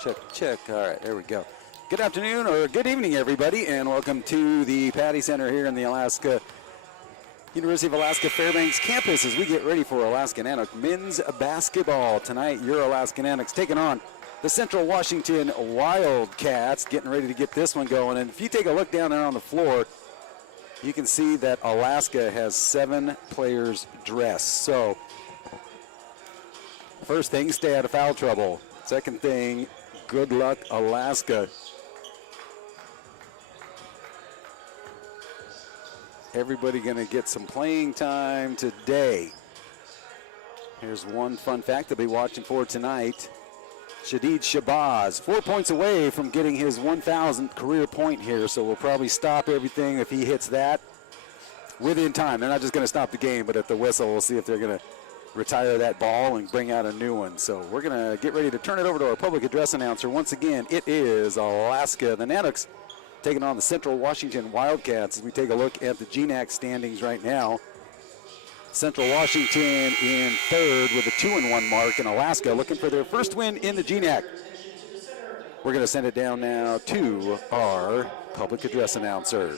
Check. All right, there we go. Good afternoon or good evening, everybody, and welcome to the Patty Center here in the University of Alaska Fairbanks campus as we get ready for Alaska Nanooks men's basketball. Tonight, your Alaska Nanooks taking on the Central Washington Wildcats, getting ready to get this one going. And if you take a look down there on the floor, you can see that Alaska has 7 players dressed. So, first thing, stay out of foul trouble. Second thing, good luck, Alaska. Everybody going to get some playing time today. Here's one fun fact to be watching for tonight. Shadid Shabazz, 4 points away from getting his 1,000th career point here, so we'll probably stop everything if he hits that within time. They're not just going to stop the game, but at the whistle, we'll see if they're going to retire that ball and bring out a new one. So we're going to get ready to turn it over to our public address announcer. Once again, it is Alaska, the Nanooks, taking on the Central Washington Wildcats as we take a look at the GNAC standings right now. Central Washington in third with a 2-1 mark, and Alaska looking for their first win in the GNAC. We're going to send it down now to our public address announcer.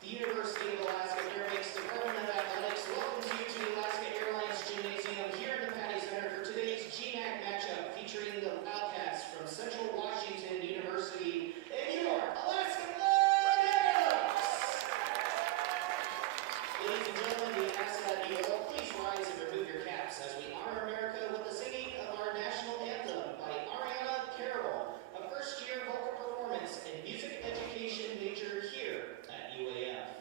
The University of Alaska Fairbanks Department of Athletics welcomes you to the Alaska Airlines Gymnasium here in the Patty Center for today's GNAC matchup featuring the Wildcats from Central Washington University and your Alaska Nanooks! Ladies and gentlemen, we ask that you all please rise and remove your caps as we honor America with the singing of our national anthem by Ariana Carroll, a first-year vocal performance and music education major here at UAF.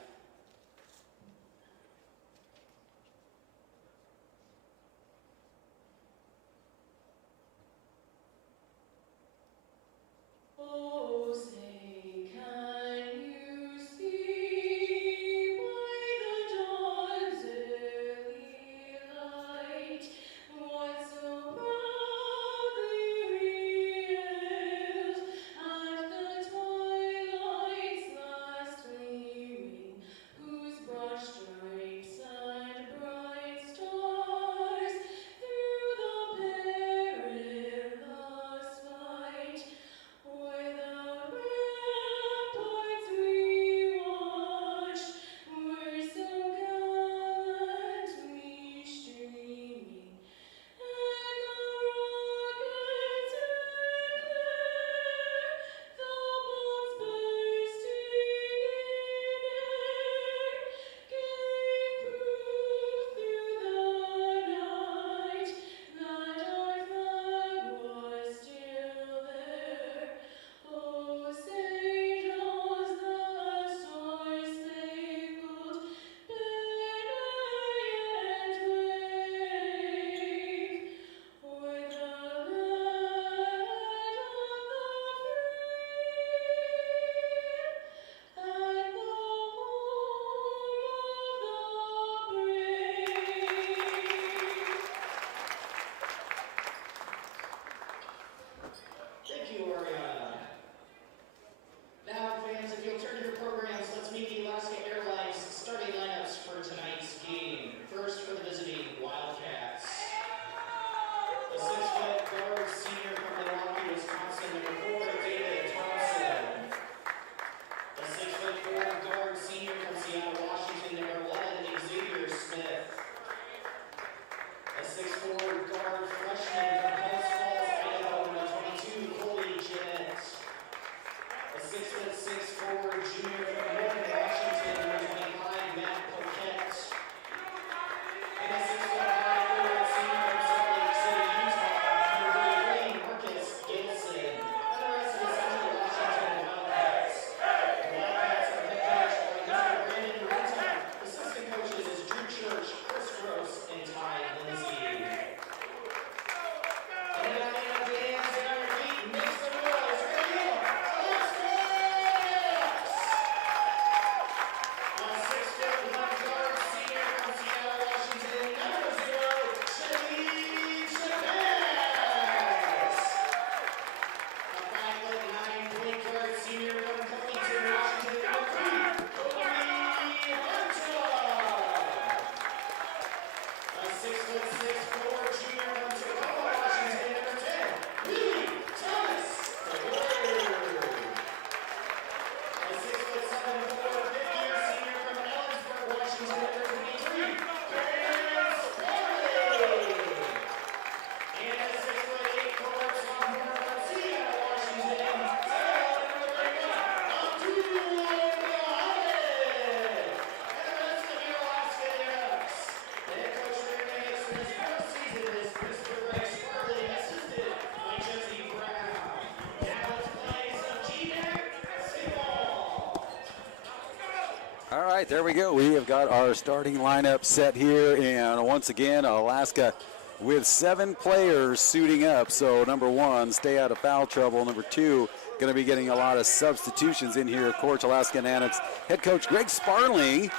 All right, there we go. We have got our starting lineup set here, and once again, Alaska with 7 players suiting up. So number 1, stay out of foul trouble. Number 2, going to be getting a lot of substitutions in here. Of course, Alaska Nanooks head coach Greg Sparling,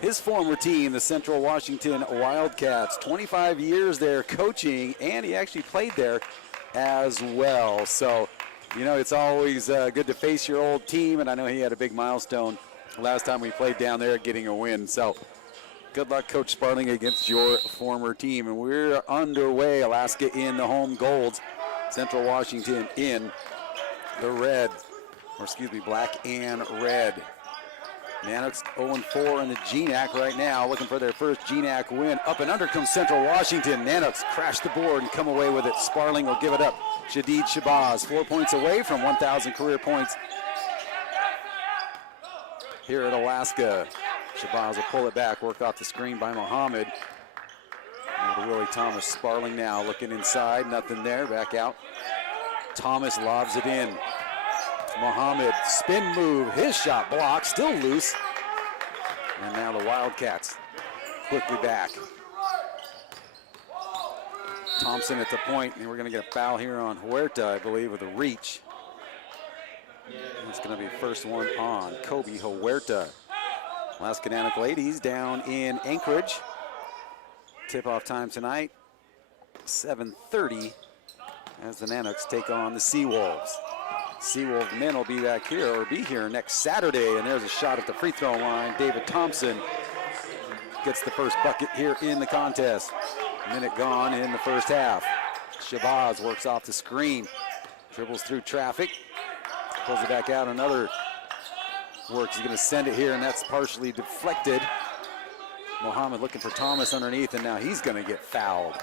his former team, the Central Washington Wildcats, 25 years there coaching, and he actually played there as well. So, you know, it's always good to face your old team, and I know he had a big milestone last time we played down there getting a win. So good luck, Coach Sparling, against your former team. And we're underway. Alaska in the home golds. Central Washington in the red, or excuse me, black and red. Nanooks 0-4 in the GNAC right now, looking for their first GNAC win. Up and under comes Central Washington. Nanooks crash the board and come away with it. Sparling will give it up. Shadid Shabazz, 4 points away from 1,000 career points here at Alaska. Shabazz will pull it back, work off the screen by Mohammed. Over to Willie Thomas. Sparling now looking inside, nothing there, back out. Thomas lobs it in. Mohammed, spin move, his shot blocked, still loose. And now the Wildcats quickly back. Thompson at the point, and we're going to get a foul here on Huerta, I believe, with a reach. It's going to be first one on Kobe Huerta. Alaska Nanook ladies down in Anchorage. Tip-off time tonight, 7:30, as the Nanooks take on the Seawolves. Seawolf men will be back here, or be here next Saturday, and there's a shot at the free throw line. David Thompson gets the first bucket here in the contest. Minute gone in the first half. Shabazz works off the screen, dribbles through traffic, pulls it back out. Another works. He's going to send it here, and that's partially deflected. Mohammed looking for Thomas underneath, and now he's going to get fouled.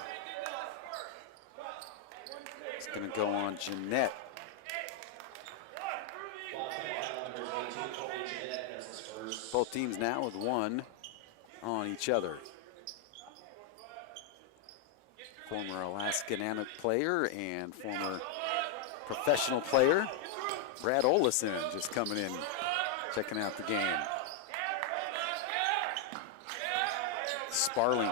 It's going to go on Jeanette. Both teams now with 1 on each other. Former Alaska Nanook player and former professional player Brad Olison just coming in, checking out the game. Sparling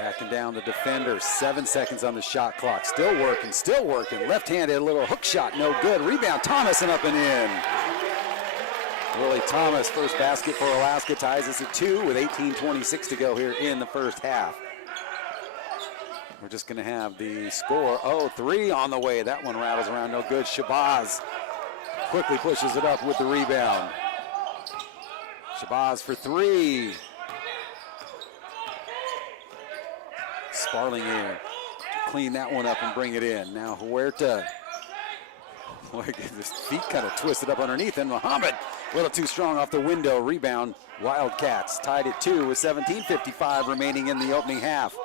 backing down the defender. 7 seconds on the shot clock. Still working, still working. Left-handed little hook shot, no good. Rebound, Thomas, and up and in. Willie Thomas, first basket for Alaska, ties us at 2 with 18:26 to go here in the first half. We're just going to have the score. Oh, 3 on the way. That one rattles around, no good. Shabazz quickly pushes it up with the rebound. Shabazz for 3. Sparling here to clean that one up and bring it in. Now Huerta. Boy, his feet kind of twisted up underneath, and Mohammed a little too strong off the window. Rebound, Wildcats tied at 2 with 17:55 remaining in the opening half.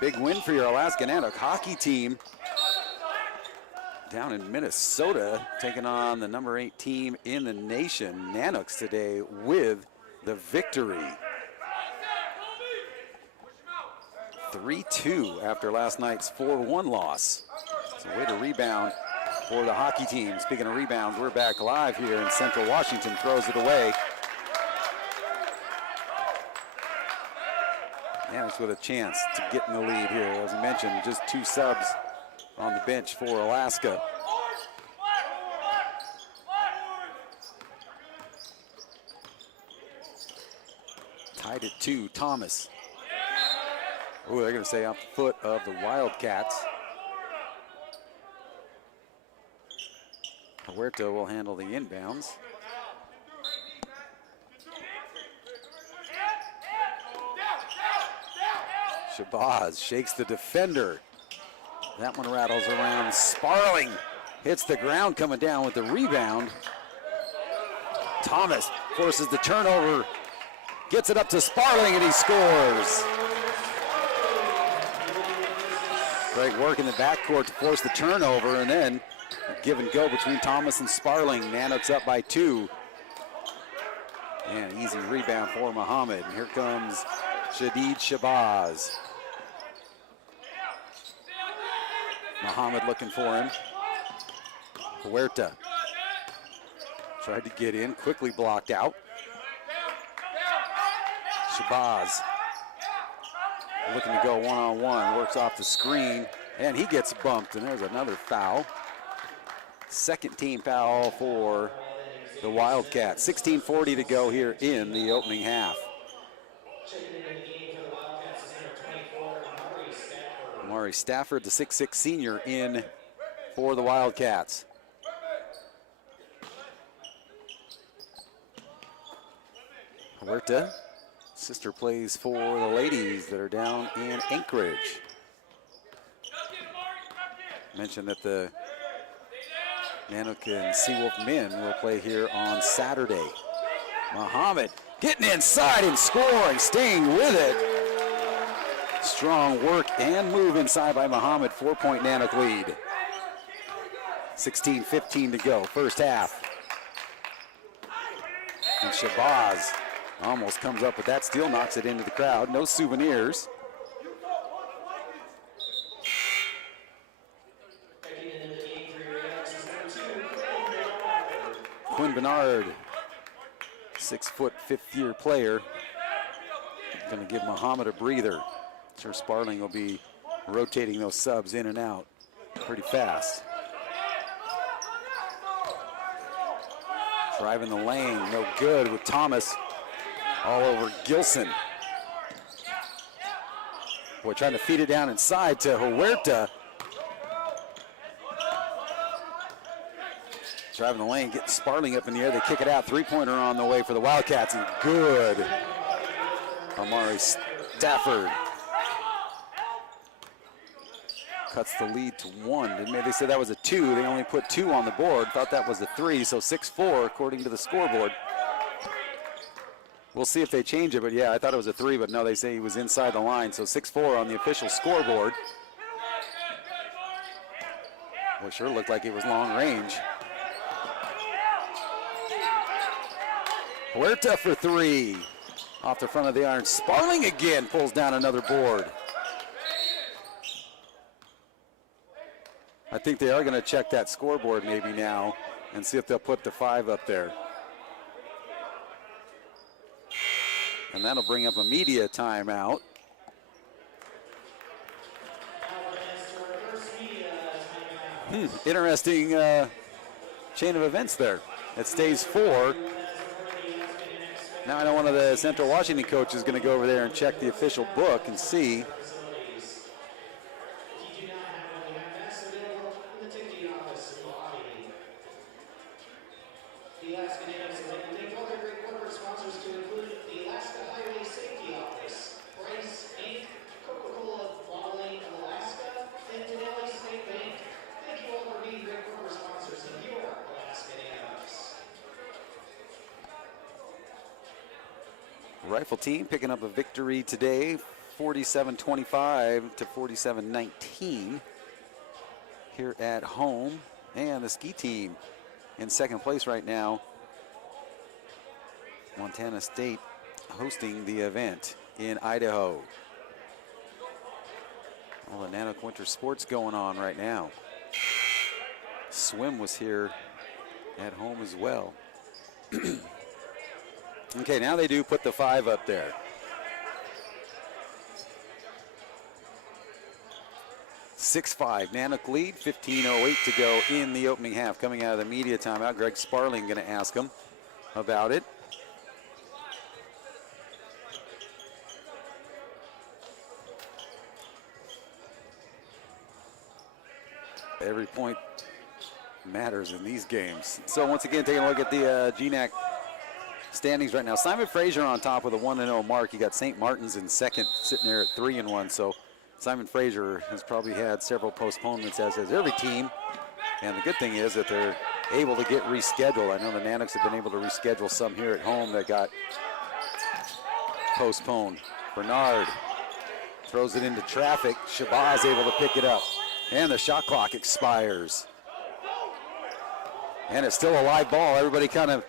Big win for your Alaska Nanook hockey team down in Minnesota, taking on the number 8 team in the nation, Nanooks, today with the victory. 3-2 after last night's 4-1 loss. So way to rebound for the hockey team. Speaking of rebounds, we're back live here, and Central Washington throws it away. Nanooks with a chance to get in the lead here. As I mentioned, just 2 subs on the bench for Alaska. Tied at 2, Thomas. Oh, they're going to say off the foot of the Wildcats. Huerta will handle the inbounds. Shabazz shakes the defender. That one rattles around. Sparling hits the ground, coming down with the rebound. Thomas forces the turnover, gets it up to Sparling, and he scores. Great work in the backcourt to force the turnover, and then a give and go between Thomas and Sparling. Nanooks up by 2. And easy rebound for Mohammed. And here comes Shadid Shabazz. Mohammed looking for him. Huerta tried to get in, quickly blocked out. Shabazz looking to go one-on-one, works off the screen, and he gets bumped, and there's another foul. Second team foul for the Wildcats. 16:40 to go here in the opening half. Amari Stafford, the 6'6" senior, in for the Wildcats. Huerta, sister, plays for the ladies that are down in Anchorage. Mentioned that the Nanook and Seawolf men will play here on Saturday. Muhammad getting inside and scoring, staying with it. Strong work and move inside by Muhammad. 4-point Nanook lead. 16:15 to go, first half. And Shabazz almost comes up with that steal, knocks it into the crowd. No souvenirs. Quinn Bernard, 6 foot, fifth-year player. Going to give Muhammad a breather. Sure, Sparling will be rotating those subs in and out pretty fast. Driving the lane, no good with Thomas all over Gilson. Boy, trying to feed it down inside to Huerta. Driving the lane, getting Sparling up in the air. They kick it out. Three-pointer on the way for the Wildcats, and good. Amari Stafford cuts the lead to 1. They said that was a 2. They only put 2 on the board. Thought that was a 3, so 6-4 according to the scoreboard. We'll see if they change it, but yeah, I thought it was a 3, but no, they say he was inside the line, so 6-4 on the official scoreboard. Well, sure looked like it was long range. Huerta for 3. Off the front of the iron. Sparling again pulls down another board. I think they are going to check that scoreboard maybe now and see if they'll put the 5 up there. And that'll bring up a media timeout. Interesting chain of events there. It stays 4. Now I know one of the Central Washington coaches is going to go over there and check the official book and see. The Alaska Nanooks would like to thank all their great corporate sponsors to include the Alaska Highway Safety Office, Price Inc., Coca-Cola Bottling of Alaska, and Denali State Bank. Thank you all for being great corporate sponsors of your Alaska Nanooks. Rifle team picking up a victory today, 47-25 to 47-19 here at home. And the ski team in second place right now. Montana State hosting the event in Idaho. All the Nanook winter sports going on right now. Swim was here at home as well. Okay, now they do put the 5 up there. (6-5) Nanook lead, 15:08 to go in the opening half. Coming out of the media timeout, Greg Sparling going to ask him about it. Every point matters in these games. So once again, taking a look at the GNAC standings right now. Simon Fraser on top with a 1-0 mark. You got St. Martin's in second, sitting there at 3-1. So Simon Fraser has probably had several postponements, as has every team. And the good thing is that they're able to get rescheduled. I know the Nanooks have been able to reschedule some here at home that got postponed. Bernard throws it into traffic. Shabazz able to pick it up. And the shot clock expires. And it's still a live ball. Everybody kind of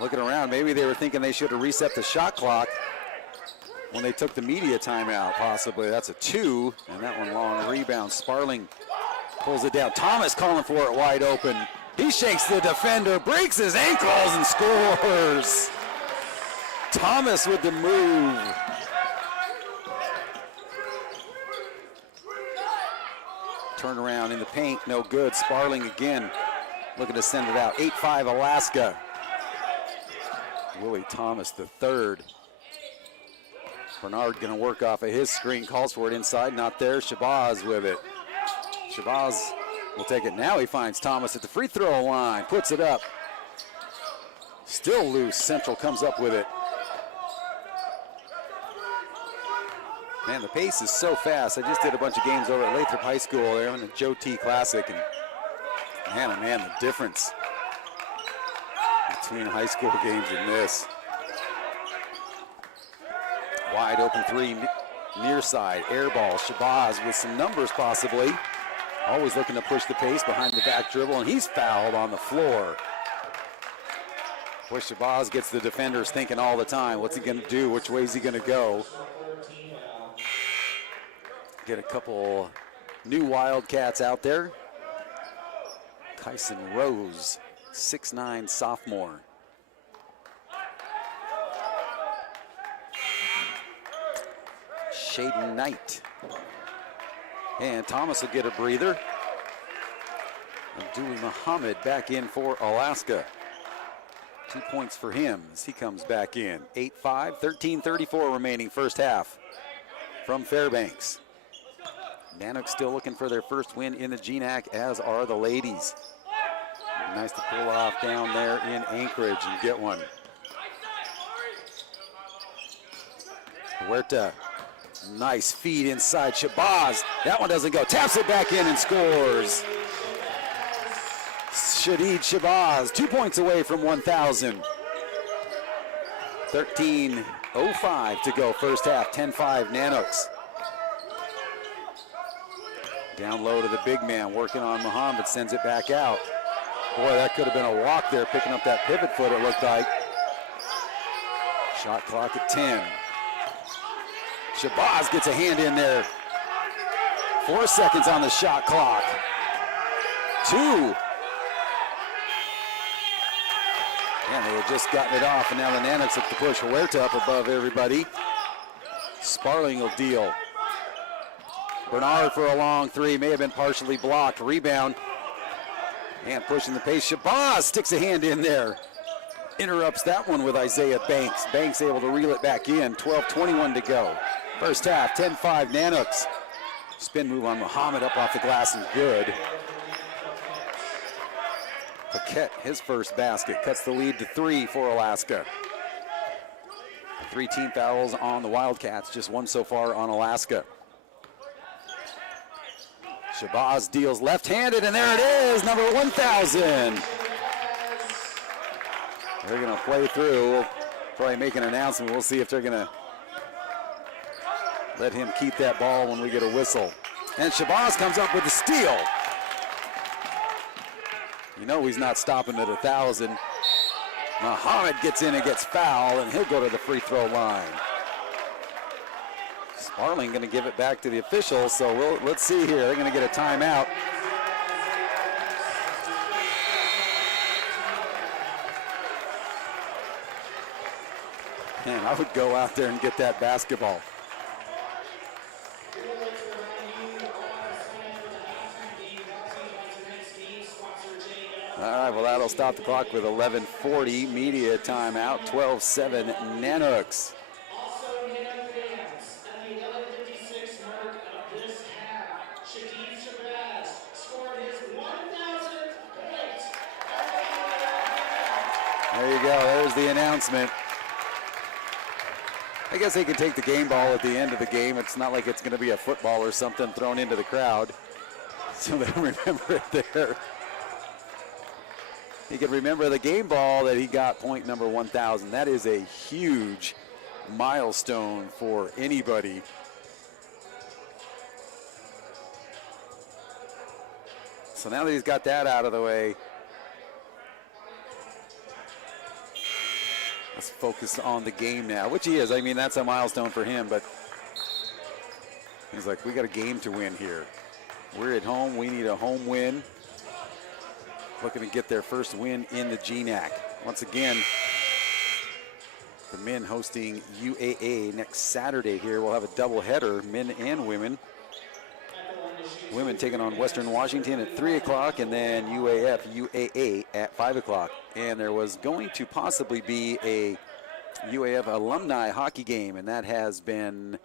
looking around. Maybe they were thinking they should have reset the shot clock when they took the media timeout, possibly. That's a 2, and that one long rebound. Sparling pulls it down. Thomas calling for it wide open. He shakes the defender, breaks his ankles, and scores. Thomas with the move. Turnaround in the paint, no good. Sparling again, looking to send it out. 8-5 Alaska. Willie Thomas the third. Bernard gonna work off of his screen, calls for it inside, not there. Shabazz with it. Shabazz will take it. Now he finds Thomas at the free throw line, puts it up. Still loose, Central comes up with it. Man, the pace is so fast. I just did a bunch of games over at Lathrop High School. They're having a Joe T Classic, and man, oh man, the difference between high school games and this. Wide open three, near side, air ball. Shabazz with some numbers possibly. Always looking to push the pace behind the back dribble, and he's fouled on the floor. Boy, Shabazz gets the defenders thinking all the time. What's he gonna do? Which way is he gonna go? Get a couple new Wildcats out there. Kyson Rose, 6'9" sophomore. Shaden Knight. And Thomas will get a breather. Abdul Muhammad back in for Alaska. 2 points for him as he comes back in. 8-5, 13:34 remaining first half from Fairbanks. Nanooks still looking for their first win in the GNAC, as are the ladies. Nice to pull off down there in Anchorage and get one. Huerta, nice feed inside. Shabazz, that one doesn't go. Taps it back in and scores. Shadid Shabazz, 2 points away from 1,000. 13:05 to go first half, 10-5 Nanooks. Down low to the big man, working on Muhammad, sends it back out. Boy, that could have been a walk there, picking up that pivot foot, it looked like. Shot clock at 10. Shabazz gets a hand in there. 4 seconds on the shot clock. 2. And they had just gotten it off, and now the Nanooks have to push Huerta up above everybody. Sparling will deal. Bernard for a long three, may have been partially blocked. Rebound, and pushing the pace. Shabazz sticks a hand in there. Interrupts that one with Isaiah Banks. Banks able to reel it back in. 12:21 to go. First half, 10-5 Nanooks. Spin move on Muhammad up off the glass and good. Paquette, his first basket, cuts the lead to 3 for Alaska. 3 team fouls on the Wildcats, just 1 so far on Alaska. Shabazz deals left-handed, and there it is, number 1,000. They're gonna play through. We'll probably make an announcement. We'll see if they're gonna let him keep that ball when we get a whistle. And Shabazz comes up with the steal. You know he's not stopping at 1,000. Muhammad gets in and gets fouled, and he'll go to the free throw line. Sparling going to give it back to the officials, so let's see here. They're going to get a timeout. Man, I would go out there and get that basketball. All right, well, that'll stop the clock with 11:40 media timeout. 12-7 Nanooks. Also in advance at the 11:56 mark of this half, Shadid Shabazz scored his 1,000th point. There you go. There's the announcement. I guess they could take the game ball at the end of the game. It's not like it's going to be a football or something thrown into the crowd. So they remember it there. He can remember the game ball that he got point number 1,000. That is a huge milestone for anybody. So now that he's got that out of the way, let's focus on the game now, which he is. I mean, that's a milestone for him, but he's like, we got a game to win here. We're at home. We need a home win. Looking to get their first win in the GNAC. Once again, the men hosting UAA next Saturday here. We'll have a doubleheader, men and women. Women taking on Western Washington at 3 o'clock, and then UAA at 5 o'clock. And there was going to possibly be a UAF alumni hockey game, and that has been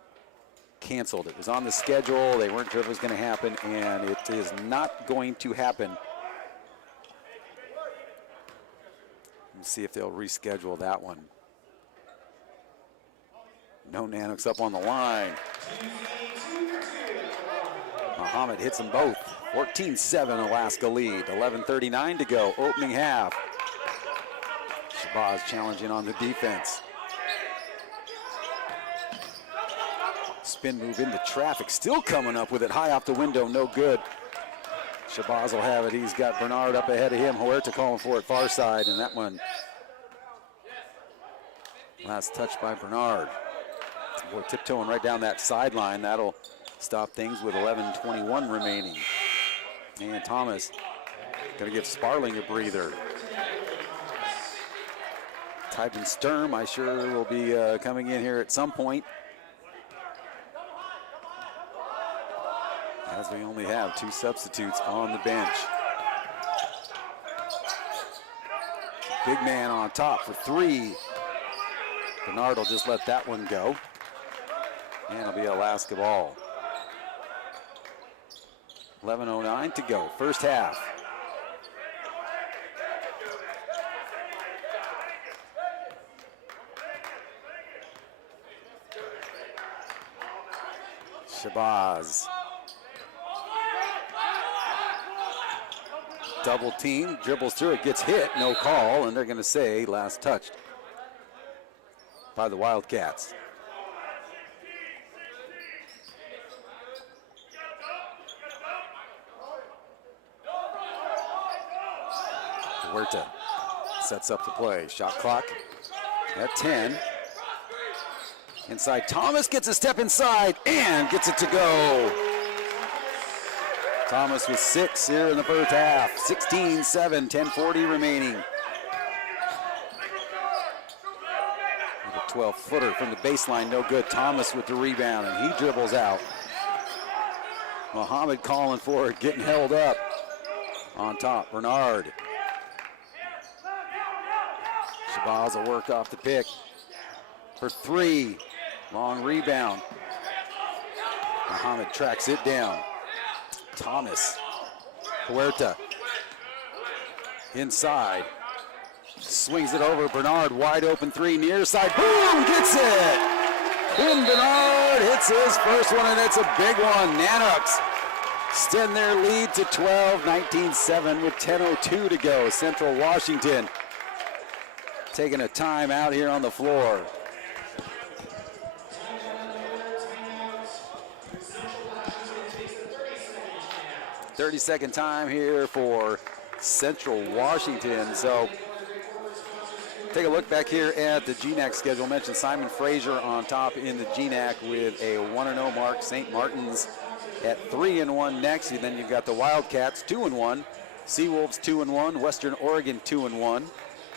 canceled. It was on the schedule. They weren't sure if it was going to happen, and it is not going to happen. Let's see if they'll reschedule that one. No Nanooks up on the line. Muhammad hits them both. 14-7 Alaska lead. 11:39 to go. Opening half. Shabazz challenging on the defense. Spin move into traffic. Still coming up with it. High off the window. No good. Shabazz will have it. He's got Bernard up ahead of him. Huerta calling for it far side. And that one. Last touch by Bernard. Boy, tiptoeing right down that sideline. That'll stop things with 11:21 remaining. And Thomas going to give Sparling a breather. Tyden Sturm, I sure will be coming in here at some point, as we only have 2 substitutes on the bench. Big man on top for 3. Bernard will just let that one go. And it'll be Alaska ball. 11:09 to go, first half. Shabazz. Double team, dribbles through it, gets hit, no call, and they're going to say last touched by the Wildcats. Huerta sets up the play. Shot clock at 10. Inside, Thomas gets a step inside and gets it to go. Thomas with 6 here in the first half. 16-7, 10:40 remaining. With a 12-footer from the baseline, no good. Thomas with the rebound, and he dribbles out. Muhammad calling for it, getting held up. On top, Bernard. Shabazz will work off the pick for 3. Long rebound. Muhammad tracks it down. Thomas. Huerta. Inside. Swings it over. Bernard wide open 3 near side. Boom! Gets it! Boom! Bernard hits his first one, and it's a big one. Nanooks extend their lead to 12, 19-7 with 10:02 to go. Central Washington taking a timeout here on the floor. 30-second time here for Central Washington. So take a look back here at the GNAC schedule. I mentioned Simon Fraser on top in the GNAC with a 1-0 mark. St. Martin's at 3-1 next. And then you've got the Wildcats 2-1. Seawolves 2-1. Western Oregon 2-1.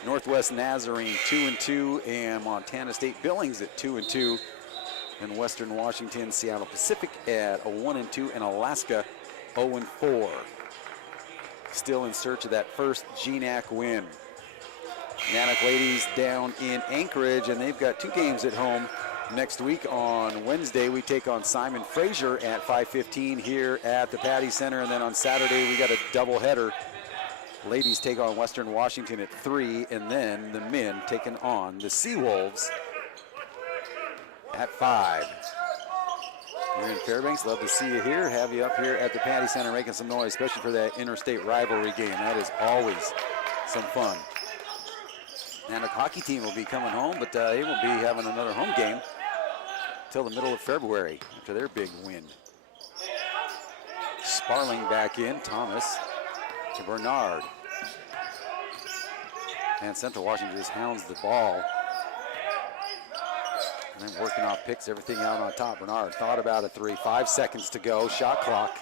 Northwest Nazarene 2-2, and Montana State Billings at 2-2, and Western Washington, Seattle Pacific at a 1-2, and Alaska 0-4. Still in search of that first GNAC win. Nanook ladies down in Anchorage, and they've got 2 games at home next week. On Wednesday, we take on Simon Fraser at 5:15 here at the Patty Center, and then on Saturday, we got a doubleheader. Ladies take on Western Washington at 3, and then the men taking on the Seawolves at 5. You're in Fairbanks, love to see you here. Have you up here at the Patty Center making some noise, especially for that interstate rivalry game. That is always some fun. Nanook hockey team will be coming home, but they will be having another home game till the middle of February after their big win. Sparling back in, Thomas to Bernard. And Central Washington just hounds the ball. And then working off picks everything out on top. Bernard thought about a 3. 5 seconds to go. Shot clock.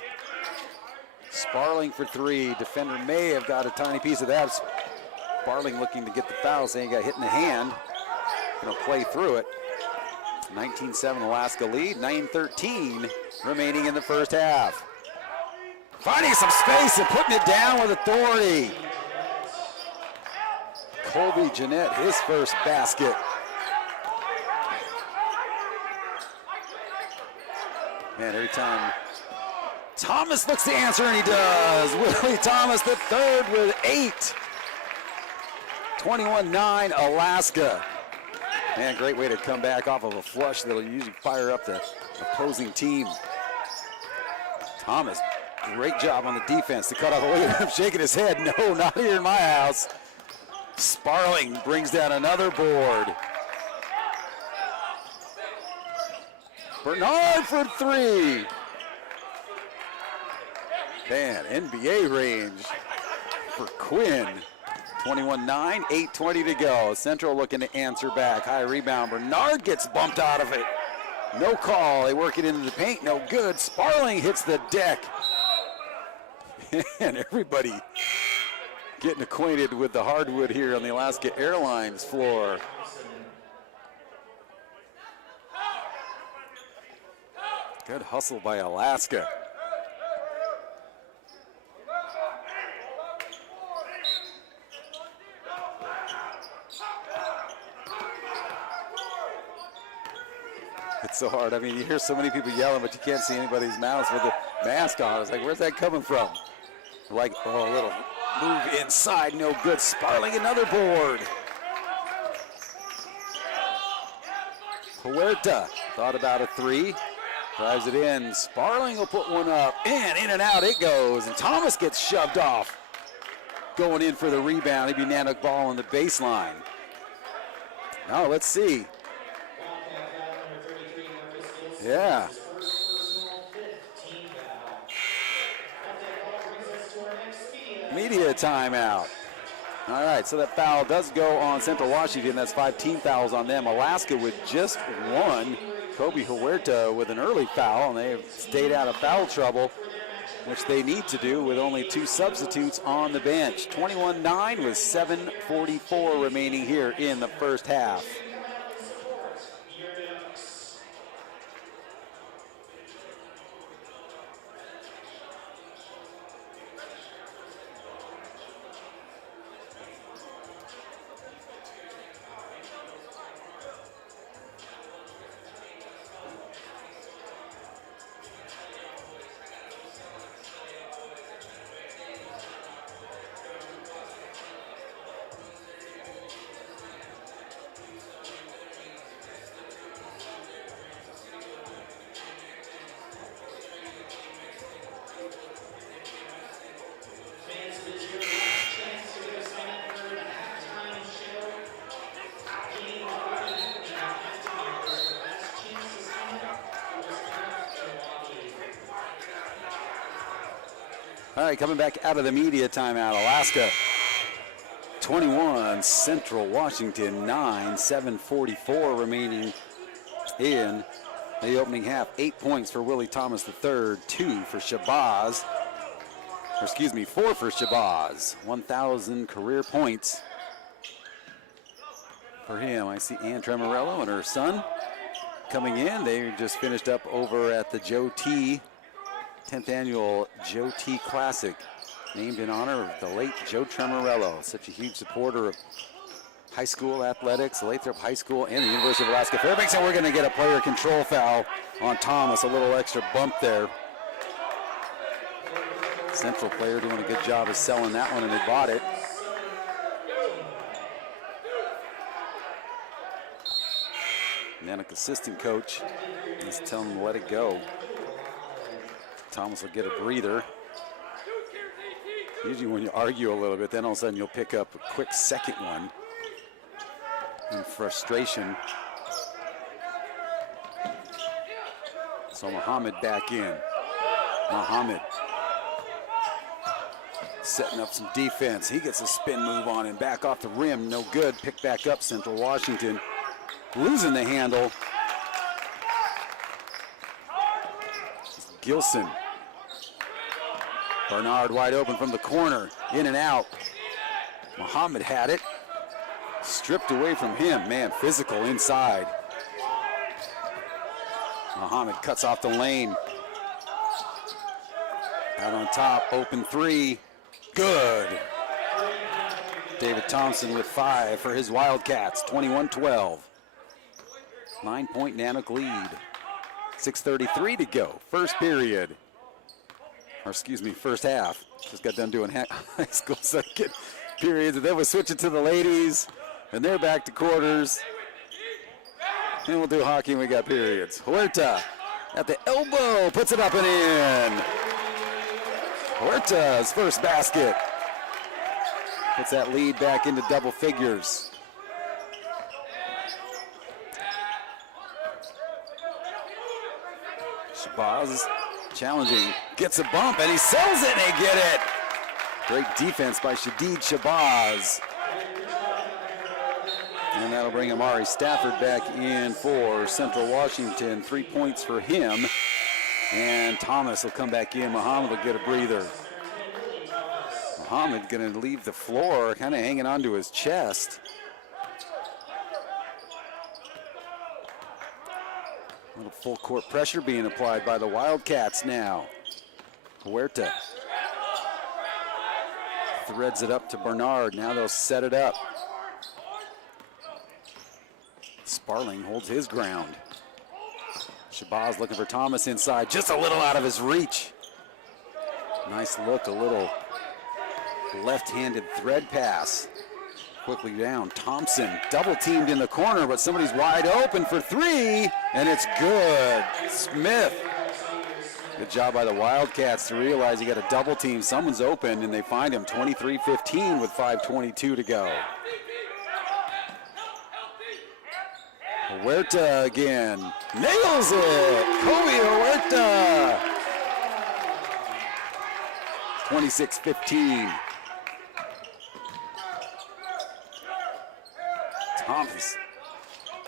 Sparling for 3. Defender may have got a tiny piece of that. Sparling looking to get the foul, saying he got hit in the hand. going to play through it. 19-7 Alaska lead, 9:13 remaining in the first half. Finding some space and putting it down with authority. Colby Jeanette, his first basket. Man, every time Thomas looks to answer, and he does. Willie Thomas the third with 8. 21-9 Alaska. Man, great way to come back off of a flush that'll usually fire up the opposing team. Thomas, great job on the defense to cut off. Look at him shaking his head. No, not here in my house. Sparling brings down another board. Bernard for 3. Man, NBA range for Quinn. 21-9, 8:20 to go. Central looking to answer back. High rebound. Bernard gets bumped out of it. No call. They work it into the paint. No good. Sparling hits the deck. And everybody getting acquainted with the hardwood here on the Alaska Airlines floor. Good hustle by Alaska. It's so hard. I mean, you hear so many people yelling, but you can't see anybody's mouths with the mask on. It's like, where's that coming from? Like, oh, a little move inside, no good. Sparling another board. Huerta thought about a 3. Drives it in. Sparling will put one up. And in and out it goes. And Thomas gets shoved off. Going in for the rebound. It'd be Nanook ball on the baseline. Now let's see. Yeah. Media timeout. All right, so that foul does go on Central Washington. That's 5 team fouls on them. Alaska with just 1. Kobe Huerta with an early foul, and they have stayed out of foul trouble, which they need to do with only 2 substitutes on the bench. 21-9 with 7:44 remaining here in the first half. All right, coming back out of the media timeout, Alaska 21, Central Washington 9, 7:44 remaining in the opening half. 8 points for Willie Thomas III, 2 for Shabazz. 4 for Shabazz. 1,000 career points for him. I see Ann Tremorello and her son coming in. They just finished up over at the Joe T. 10th annual Joe T. Classic, named in honor of the late Joe Tremorello, such a huge supporter of high school athletics, Lathrop High School and the University of Alaska Fairbanks, and we're going to get a player control foul on Thomas, a little extra bump there. Central player doing a good job of selling that one, and they bought it. Nanook assistant coach is telling him to let it go. Thomas will get a breather. Usually when you argue a little bit, then all of a sudden you'll pick up a quick second one in frustration. So Muhammad back in. Muhammad setting up some defense. He gets a spin move on and back off the rim. No good. Pick back up Central Washington. Losing the handle. Gilson. Bernard wide open from the corner. In and out. Muhammad had it. stripped away from him. Man, physical inside. Muhammad cuts off the lane. Out on top, open three. Good. David Thompson with 5 for his Wildcats, 21-12. 9-point Nanook lead. 6:33 to go, first period. Or excuse me, first half. Just got done doing high school second periods, and then we'll switch it to the ladies, and they're back to quarters. And we'll do hockey, and we got periods. Huerta at the elbow, puts it up and in. Huerta's first basket. Puts that lead back into double figures. Shabazz challenging, gets a bump, and he sells it, and they get it. Great defense by Shadid Shabazz. And that'll bring Amari Stafford back in for Central Washington. 3 points for him. And Thomas will come back in. Muhammad will get a breather. Muhammad going to leave the floor, kind of hanging onto his chest. A little full court pressure being applied by the Wildcats now. Huerta threads it up to Bernard. Now they'll set it up. Sparling holds his ground. Shabazz looking for Thomas inside, just a little out of his reach. Nice look, a little left-handed thread pass. Quickly down, Thompson double teamed in the corner, but somebody's wide open for 3, and it's good. Smith. Good job by the Wildcats to realize you got a double team, someone's open, and they find him. 23-15 with 5:22 to go. Huerta again, nails it! Kobe Huerta! 26-15. Thomas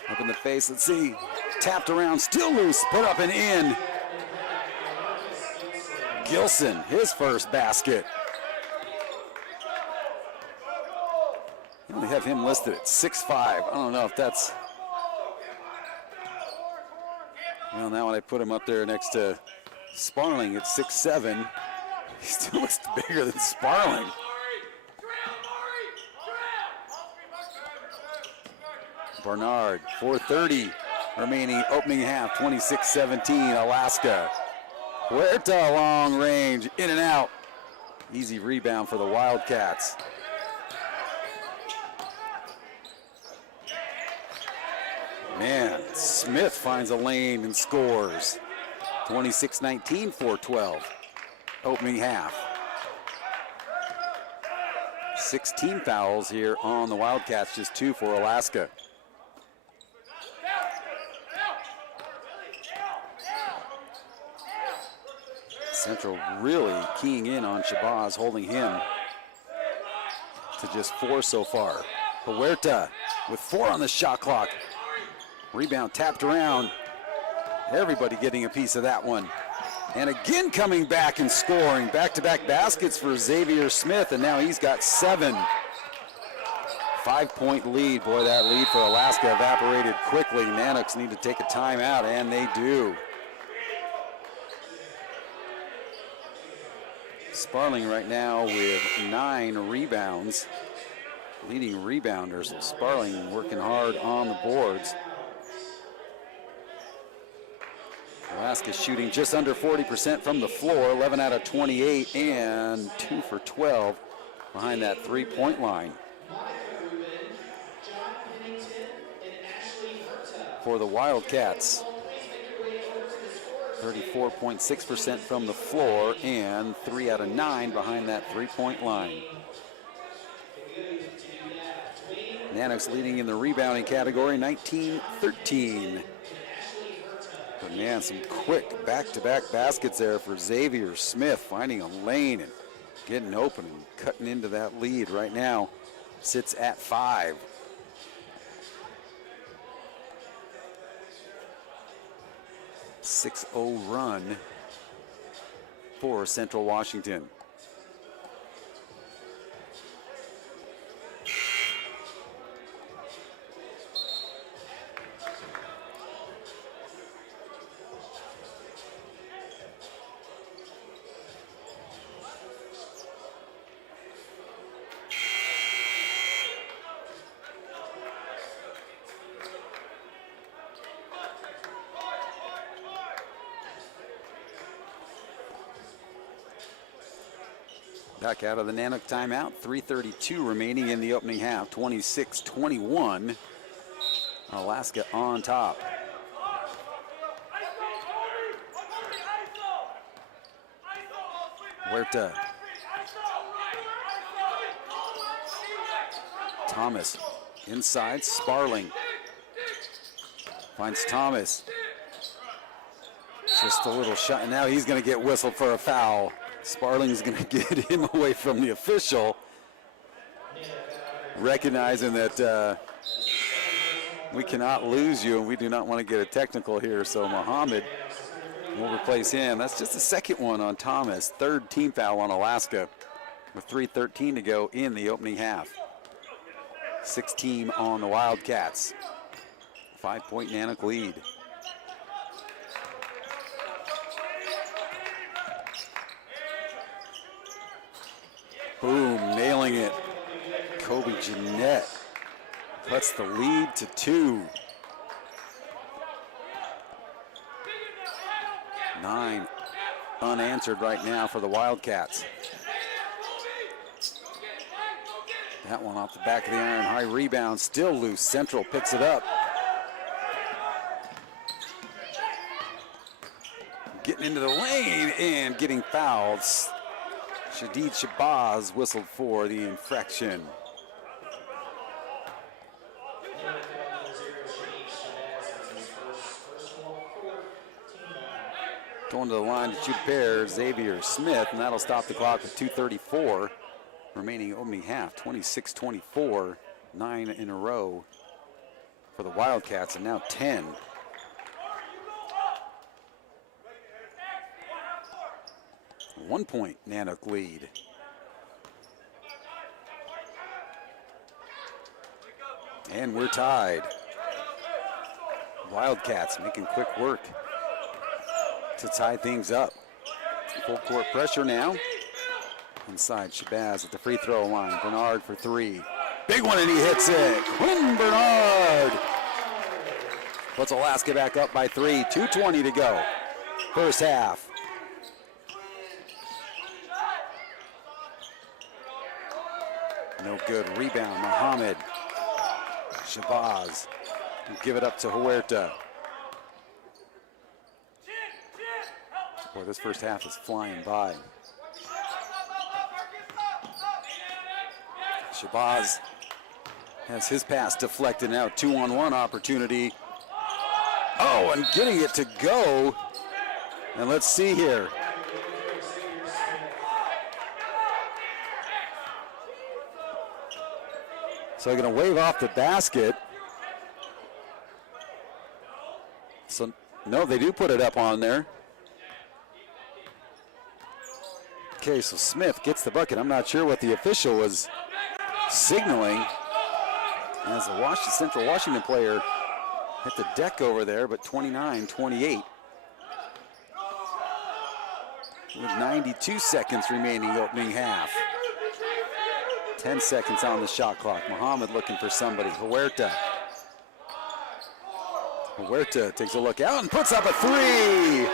up in the face, let's see. Tapped around, still loose, put up and in. Gilson, his first basket. I only have him listed at 6'5". I don't know if that's... Well, now when I put him up there next to Sparling at 6'7", he still looks bigger than Sparling. Bernard, 4:30 remaining, opening half, 26-17, Alaska. Huerta long range, in and out. Easy rebound for the Wildcats. Man, Smith finds a lane and scores. 26-19, 4:12, opening half. 16 fouls here on the Wildcats, just 2 for Alaska. Central really keying in on Shabazz, holding him to just 4 so far. Huerta with 4 on the shot clock. Rebound tapped around. Everybody getting a piece of that one. And again coming back and scoring. Back-to-back baskets for Xavier Smith, and now he's got 7. 5-point lead. Boy, that lead for Alaska evaporated quickly. Nanooks need to take a timeout, and they do. Sparling right now with 9 rebounds. Leading rebounder, so Sparling working hard on the boards. Alaska shooting just under 40% from the floor, 11 out of 28, and 2 for 12 behind that 3-point line. For the Wildcats, 34.6% from the floor and 3 out of 9 behind that 3-point line. Nanooks leading in the rebounding category, 19-13. But man, some quick back-to-back baskets there for Xavier Smith, finding a lane and getting open and cutting into that lead right now. Sits at 5. A 6-0 run for Central Washington. Back out of the Nanook timeout. 3:32 remaining in the opening half. 26-21. Alaska on top. Huerta. Thomas inside. Sparling finds Thomas. Just a little shot. Now he's going to get whistled for a foul. Sparling's going to get him away from the official, recognizing that we cannot lose you and we do not want to get a technical here. So Muhammad will replace him. That's just the second one on Thomas. Third team foul on Alaska with 3:13 to go in the opening half. 16 on the Wildcats. 5-point Nanook lead. Boom, nailing it. Kobe Jeanette puts the lead to 2. 9 unanswered right now for the Wildcats. That one off the back of the iron. High rebound, still loose. Central picks it up. Getting into the lane and getting fouled. Shadid Shabazz whistled for the infraction. Going to the line to shoot a pair, Xavier Smith, and that'll stop the clock with 2:34 remaining opening half. 26-24, 9 in a row for the Wildcats, and now 10. One-point Nanook lead. And we're tied. Wildcats making quick work to tie things up. Full court pressure now. Inside Shabazz at the free throw line. Bernard for 3. Big one and he hits it. Quinn Bernard puts Alaska back up by 3. 2:20 to go. First half. No good. Rebound. Muhammad. Shabazz. Give it up to Huerta. Boy, this first half is flying by. Shabazz has his pass deflected now. 2-on-1 opportunity. Oh, and getting it to go. And let's see here. So they're going to wave off the basket. So, no, they do put it up on there. Okay, so Smith gets the bucket. I'm not sure what the official was signaling as a Central Washington player hit the deck over there, but 29-28. With 92 seconds remaining opening half. 10 seconds on the shot clock. Muhammad looking for somebody. Huerta takes a look out and puts up a 3.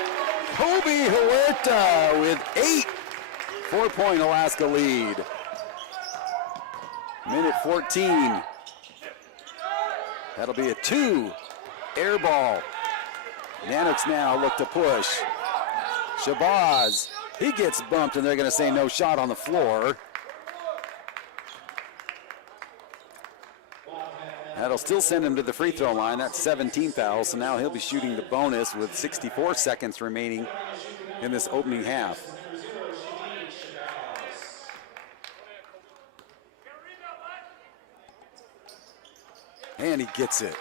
Kobe Huerta with 8. 4-point Alaska lead. Minute 14. That'll be a 2. Air ball. Nanooks now look to push. Shabazz, he gets bumped and they're going to say no shot on the floor. That'll still send him to the free throw line. That's 17 fouls, so now he'll be shooting the bonus with 64 seconds remaining in this opening half. And he gets it.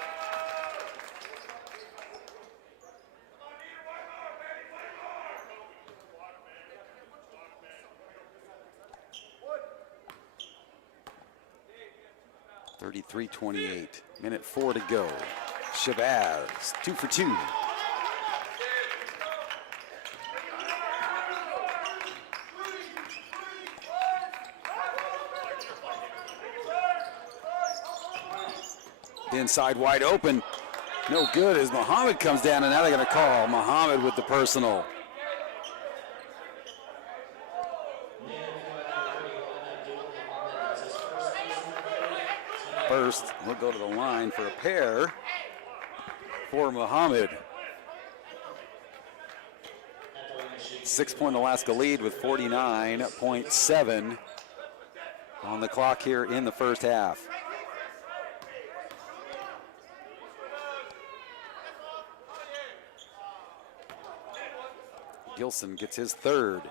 .33-28, minute 4 to go. Shabazz, 2 for 2. Inside wide open. No good as Muhammad comes down, and now they're going to call Muhammad with the personal. first. He'll go to the line for a pair for Muhammad. 6-point Alaska lead with 49.7 on the clock here in the first half. Gilson gets his third.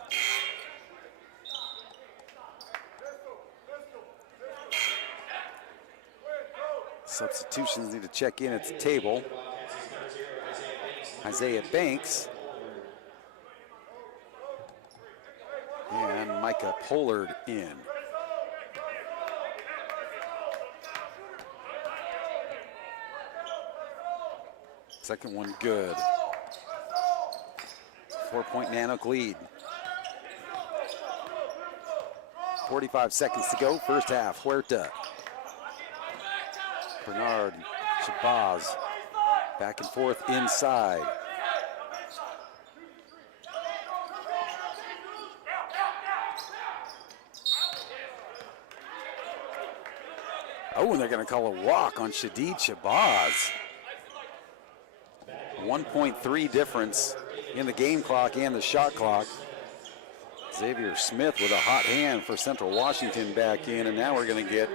Substitutions need to check in at the table. Isaiah Banks and Micah Pollard in. Second one good. 4-point Nanook lead. 45 seconds to go, first half. Huerta. Bernard Shabazz back and forth inside. Oh, and they're going to call a walk on Shadid Shabazz. 1.3 difference in the game clock and the shot clock. Xavier Smith with a hot hand for Central Washington back in, and now we're going to get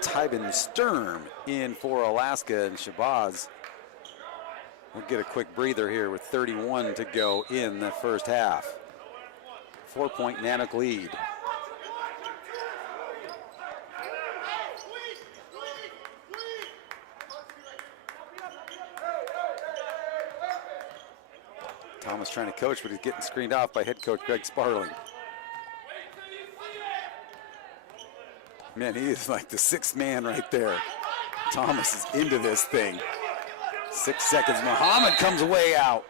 Tybin Sturm in for Alaska, and Shabazz will get a quick breather here with 31 to go in the first half. 4-point Nanook lead. Thomas trying to coach, but he's getting screened off by head coach Greg Sparling. Man, he is like the sixth man right there. Thomas is into this thing. 6 seconds. Muhammad comes way out.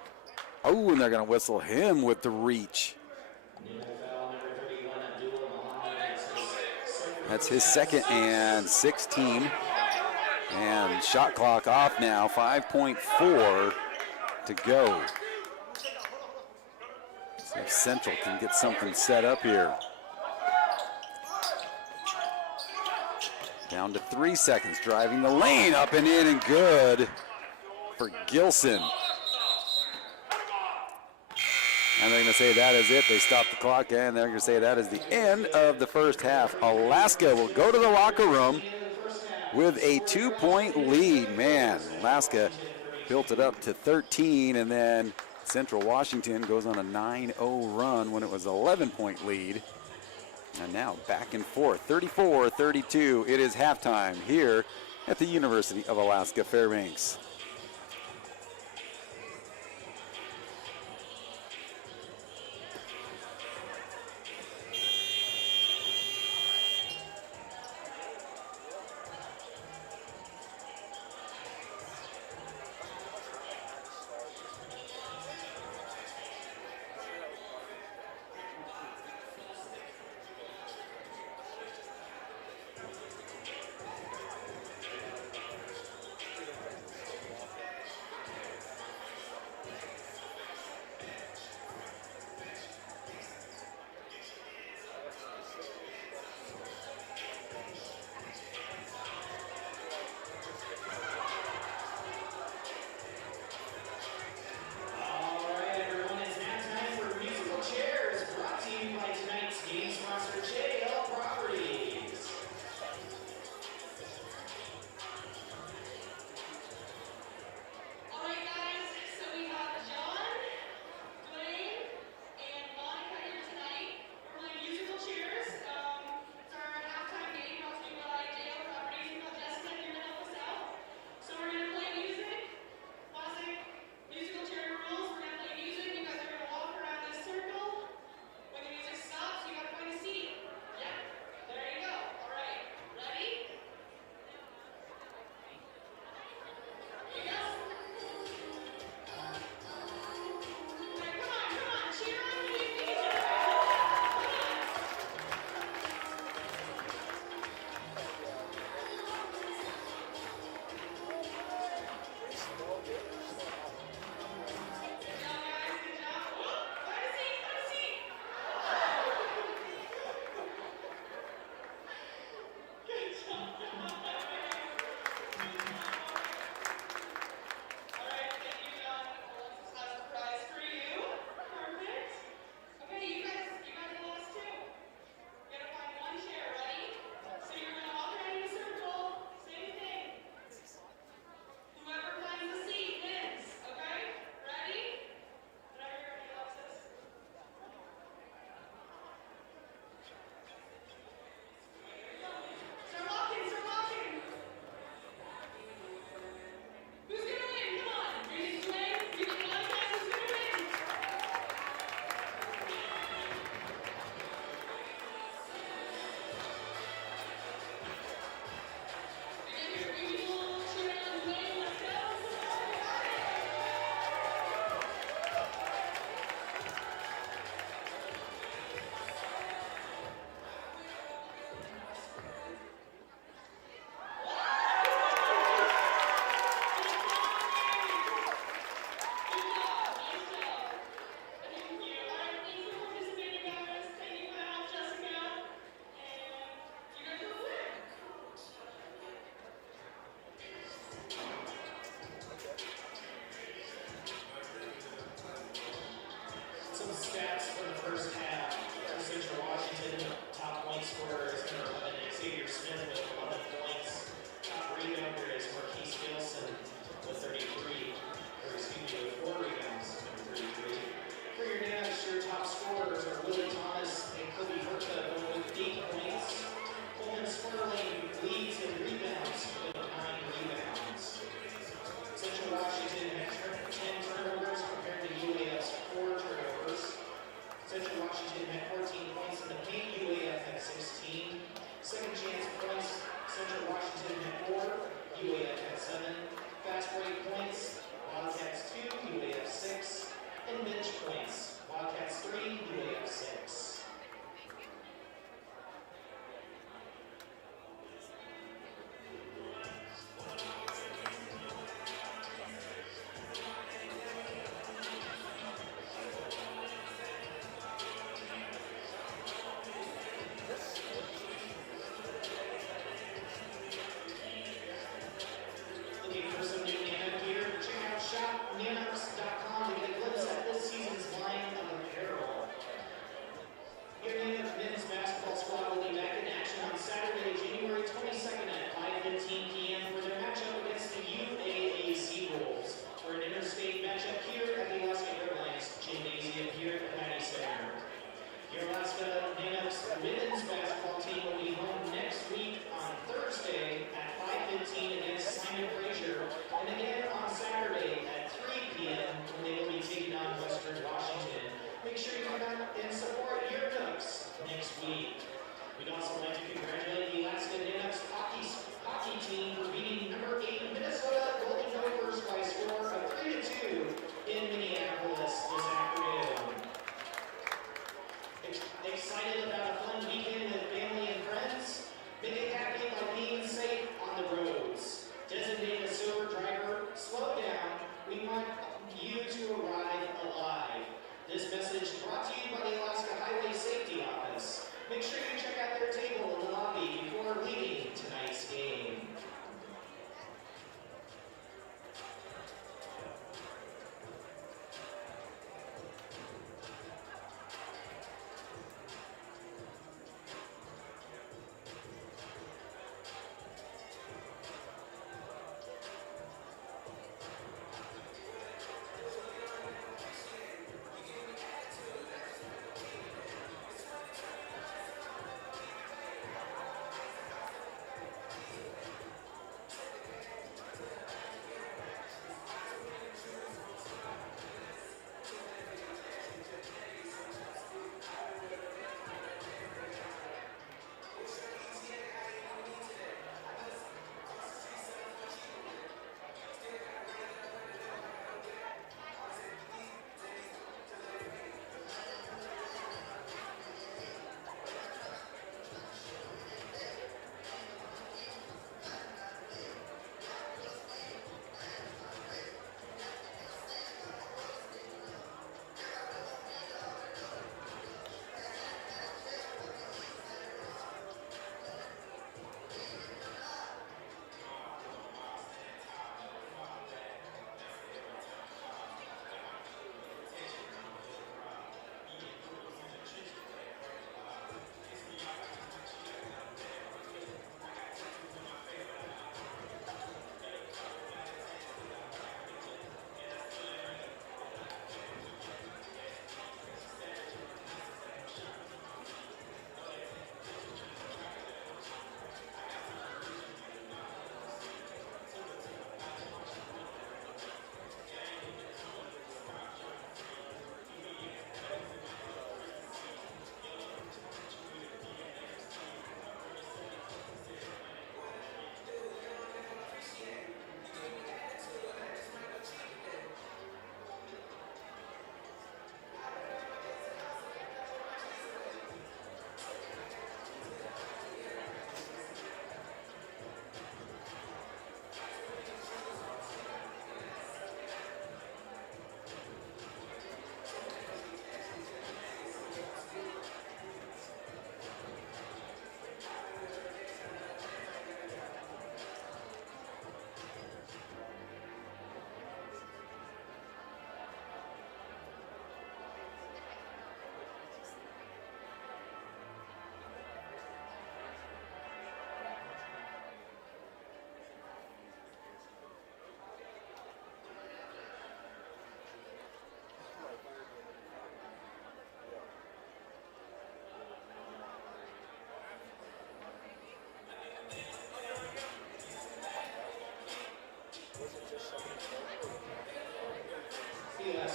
Oh, and they're going to whistle him with the reach. That's his second and 16. And shot clock off now. 5.4 to go. See if Central can get something set up here. Down to 3 seconds, driving the lane, up and in, and good for Gilson. And they're going to say that is it. They stop the clock, and they're going to say that is the end of the first half. Alaska will go to the locker room with a 2-point lead. Man, Alaska built it up to 13, and then Central Washington goes on a 9-0 run when it was an 11-point lead. And now back and forth, 34-32. It is halftime here at the University of Alaska Fairbanks.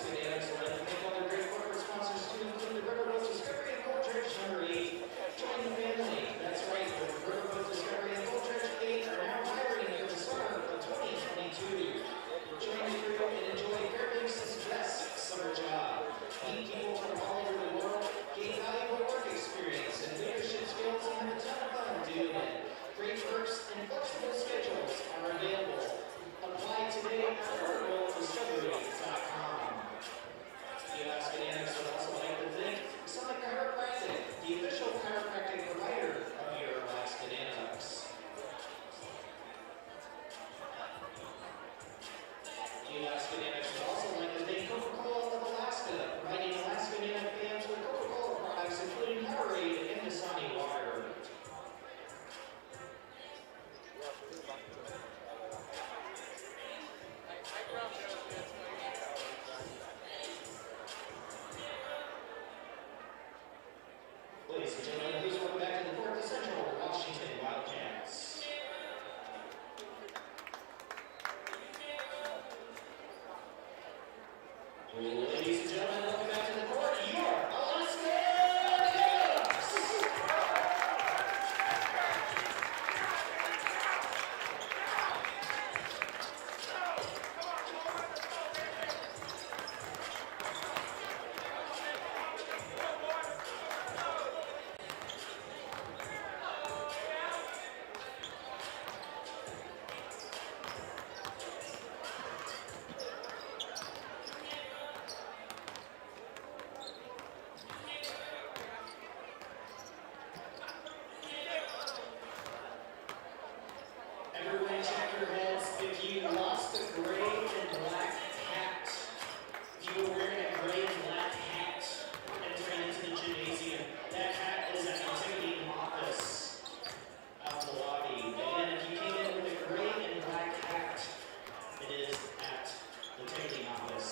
Alaska Nanooks would like to thank all their great corporate sponsors to include the Riverboat Discovery and Goldridge number 8. Join the family. That's right, the Riverboat Discovery and Goldridge 8 are now hiring for the summer of 2022. Join the crew and enjoy Fairbanks' best summer job. Meet people from all over the world, gain valuable work experience and leadership skills, and have a ton of fun doing it. Great perks and flexible schedules are available. Apply today at riverboatdiscovery.com. The Alaska Nanooks would also like to thank Summit Chiropractic, the official chiropractic provider of your Alaska Nanooks. The Alaska Nanooks would also like to thank Coca-Cola of Alaska, providing Alaska Nanook fans with Coca-Cola products including Powerade and Dasani water. Ladies and gentlemen, please welcome back to the court the Central Washington Wildcats. Ladies and gentlemen, welcome back to the court, your Alaska Nanooks. Everyone check your heads if you lost the gray and black hat. If you were wearing a gray and black hat entering into the gymnasium, that hat is at the ticketing office out the lobby. Again, if you came in with a gray and black hat, it is at the ticketing office.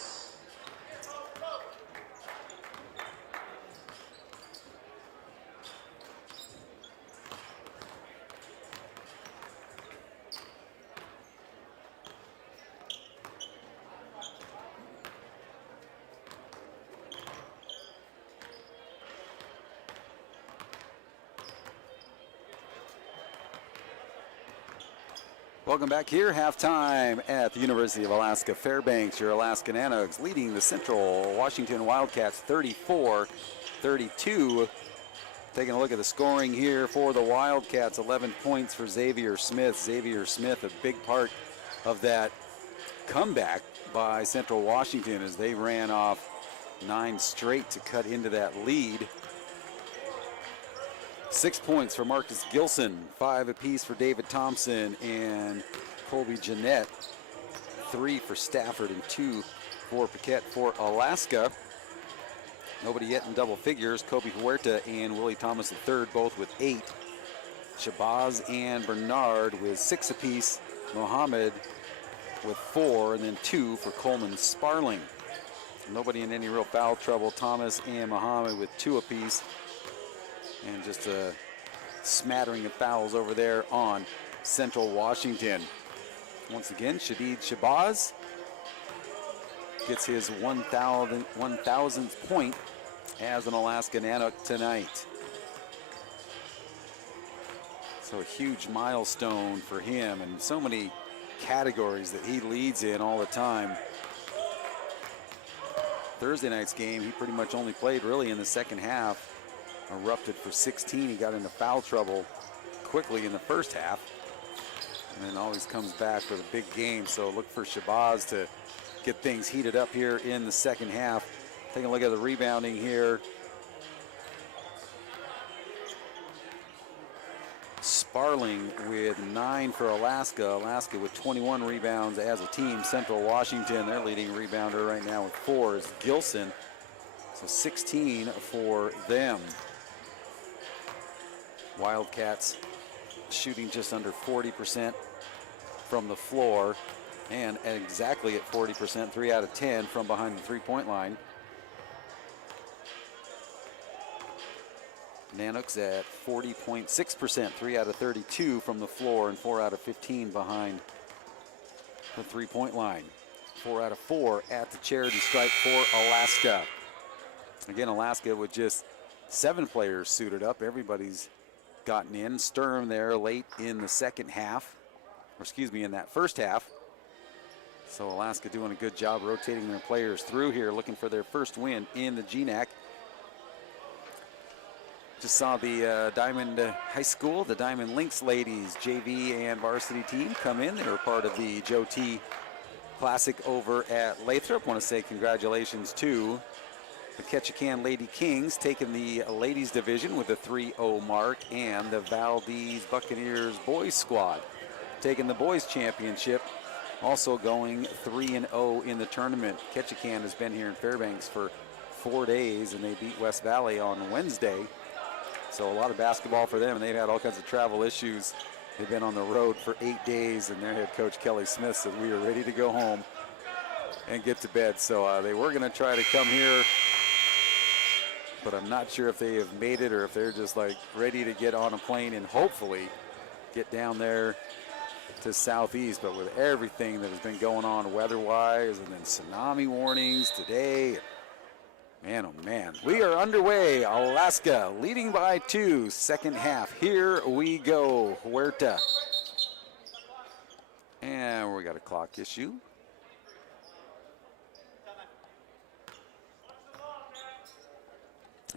Welcome back here, halftime at the University of Alaska Fairbanks. Your Alaska Nanooks leading the Central Washington Wildcats 34-32. Taking a look at the scoring here for the Wildcats, 11 points for Xavier Smith. Xavier Smith, a big part of that comeback by Central Washington as they ran off 9 straight to cut into that lead. 6 points for Marcus Gilson, 5 apiece for David Thompson and Colby Jeanette, 3 for Stafford and 2 for Paquette. For Alaska, nobody yet in double figures. Kobe Huerta and Willie Thomas III both with 8. Shabazz and Bernard with 6 apiece. Mohammed with 4, and then 2 for Coleman Sparling. Nobody in any real foul trouble. Thomas and Mohammed with 2 apiece. And just a smattering of fouls over there on Central Washington. Once again, Shadid Shabazz gets his 1,000th point as an Alaska Nanook tonight. So a huge milestone for him, and so many categories that he leads in all the time. Thursday night's game, he pretty much only played really in the second half. Erupted for 16. He got into foul trouble quickly in the first half, and then always comes back for the big game. So look for Shabazz to get things heated up here in the second half. Taking a look at the rebounding here. Sparling with 9 for Alaska. Alaska with 21 rebounds as a team. Central Washington, their leading rebounder right now with 4 is Gilson. So 16 for them. Wildcats shooting just under 40% from the floor, and exactly at 40%, 3 out of 10 from behind the three-point line. Nanooks at 40.6%, 3 out of 32 from the floor, and 4 out of 15 behind the three-point line. 4 out of 4 at the charity stripe for Alaska. Again, Alaska with just 7 players suited up. Everybody's gotten in. Sturm there late in the second half, or excuse me, in that first half. So Alaska doing a good job rotating their players through here, looking for their first win in the GNAC. Just saw the Diamond High School, the Diamond Lynx ladies, JV and varsity team come in. They were part of the Joe T. Classic over at Lathrop. Want to say congratulations to the Ketchikan Lady Kings, taking the ladies division with a 3-0 mark, and the Valdez Buccaneers boys squad taking the boys championship, also going 3-0 in the tournament. Ketchikan has been here in Fairbanks for 4 days, and they beat West Valley on Wednesday. So a lot of basketball for them, and they've had all kinds of travel issues. They've been on the road for 8 days, and their head coach, Kelly Smith, said we are ready to go home and get to bed. So they were going to try to come here, but I'm not sure if they have made it or if they're just like ready to get on a plane and hopefully get down there to Southeast. But with everything that has been going on weather-wise, and then tsunami warnings today, man, oh man, we are underway. Alaska leading by 2, second half. Here we go. Huerta. And we got a clock issue.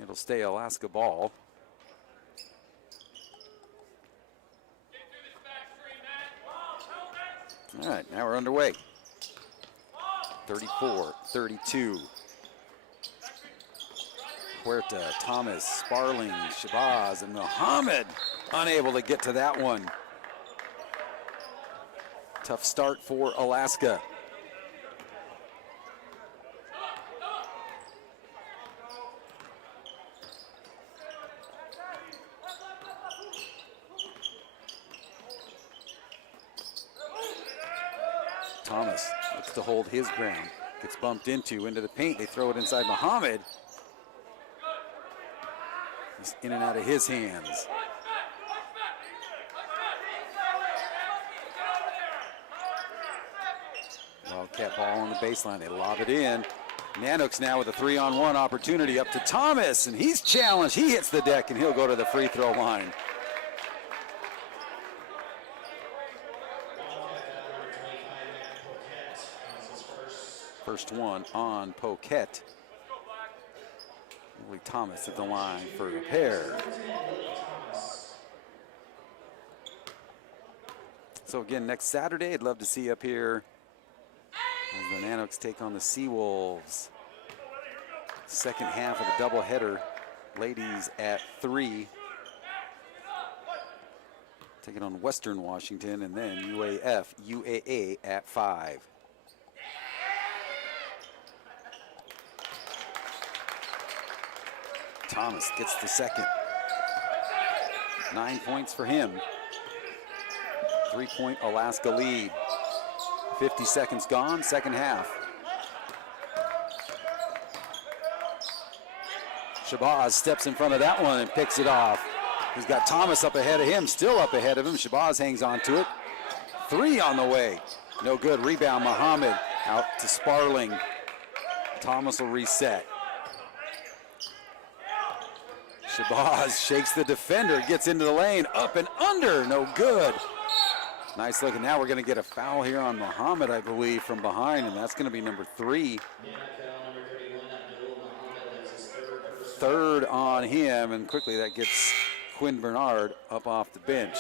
It'll stay Alaska ball. All right, now we're underway. 34-32. Huerta, Thomas, Sparling, Shabazz, and Muhammad unable to get to that one. Tough start for Alaska. Thomas looks to hold his ground. Gets bumped into the paint. They throw it inside Muhammad. He's in and out of his hands. Wildcat ball on the baseline. They lob it in. Nanooks now with a 3-on-1 opportunity up to Thomas, and he's challenged. He hits the deck, and he'll go to the free throw line. First one on Poquette. Willie Thomas at the line for a pair. So again, next Saturday, I'd love to see you up here as the Nanooks take on the Seawolves. Second half of the doubleheader. Ladies at 3. Taking on Western Washington, and then UAA at 5. Thomas gets the second. 9 points for him. 3-point Alaska lead. 50 seconds gone, second half. Shabazz steps in front of that one and picks it off. He's got Thomas up ahead of him, still up ahead of him. Shabazz hangs on to it. 3 on the way. No good. Rebound, Muhammad out to Sparling. Thomas will reset. Shabazz shakes the defender, gets into the lane, up and under, no good. Nice look, and now we're going to get a foul here on Muhammad, I believe, from behind, and that's going to be number 3. Third on him, and quickly that gets Quinn Bernard up off the bench.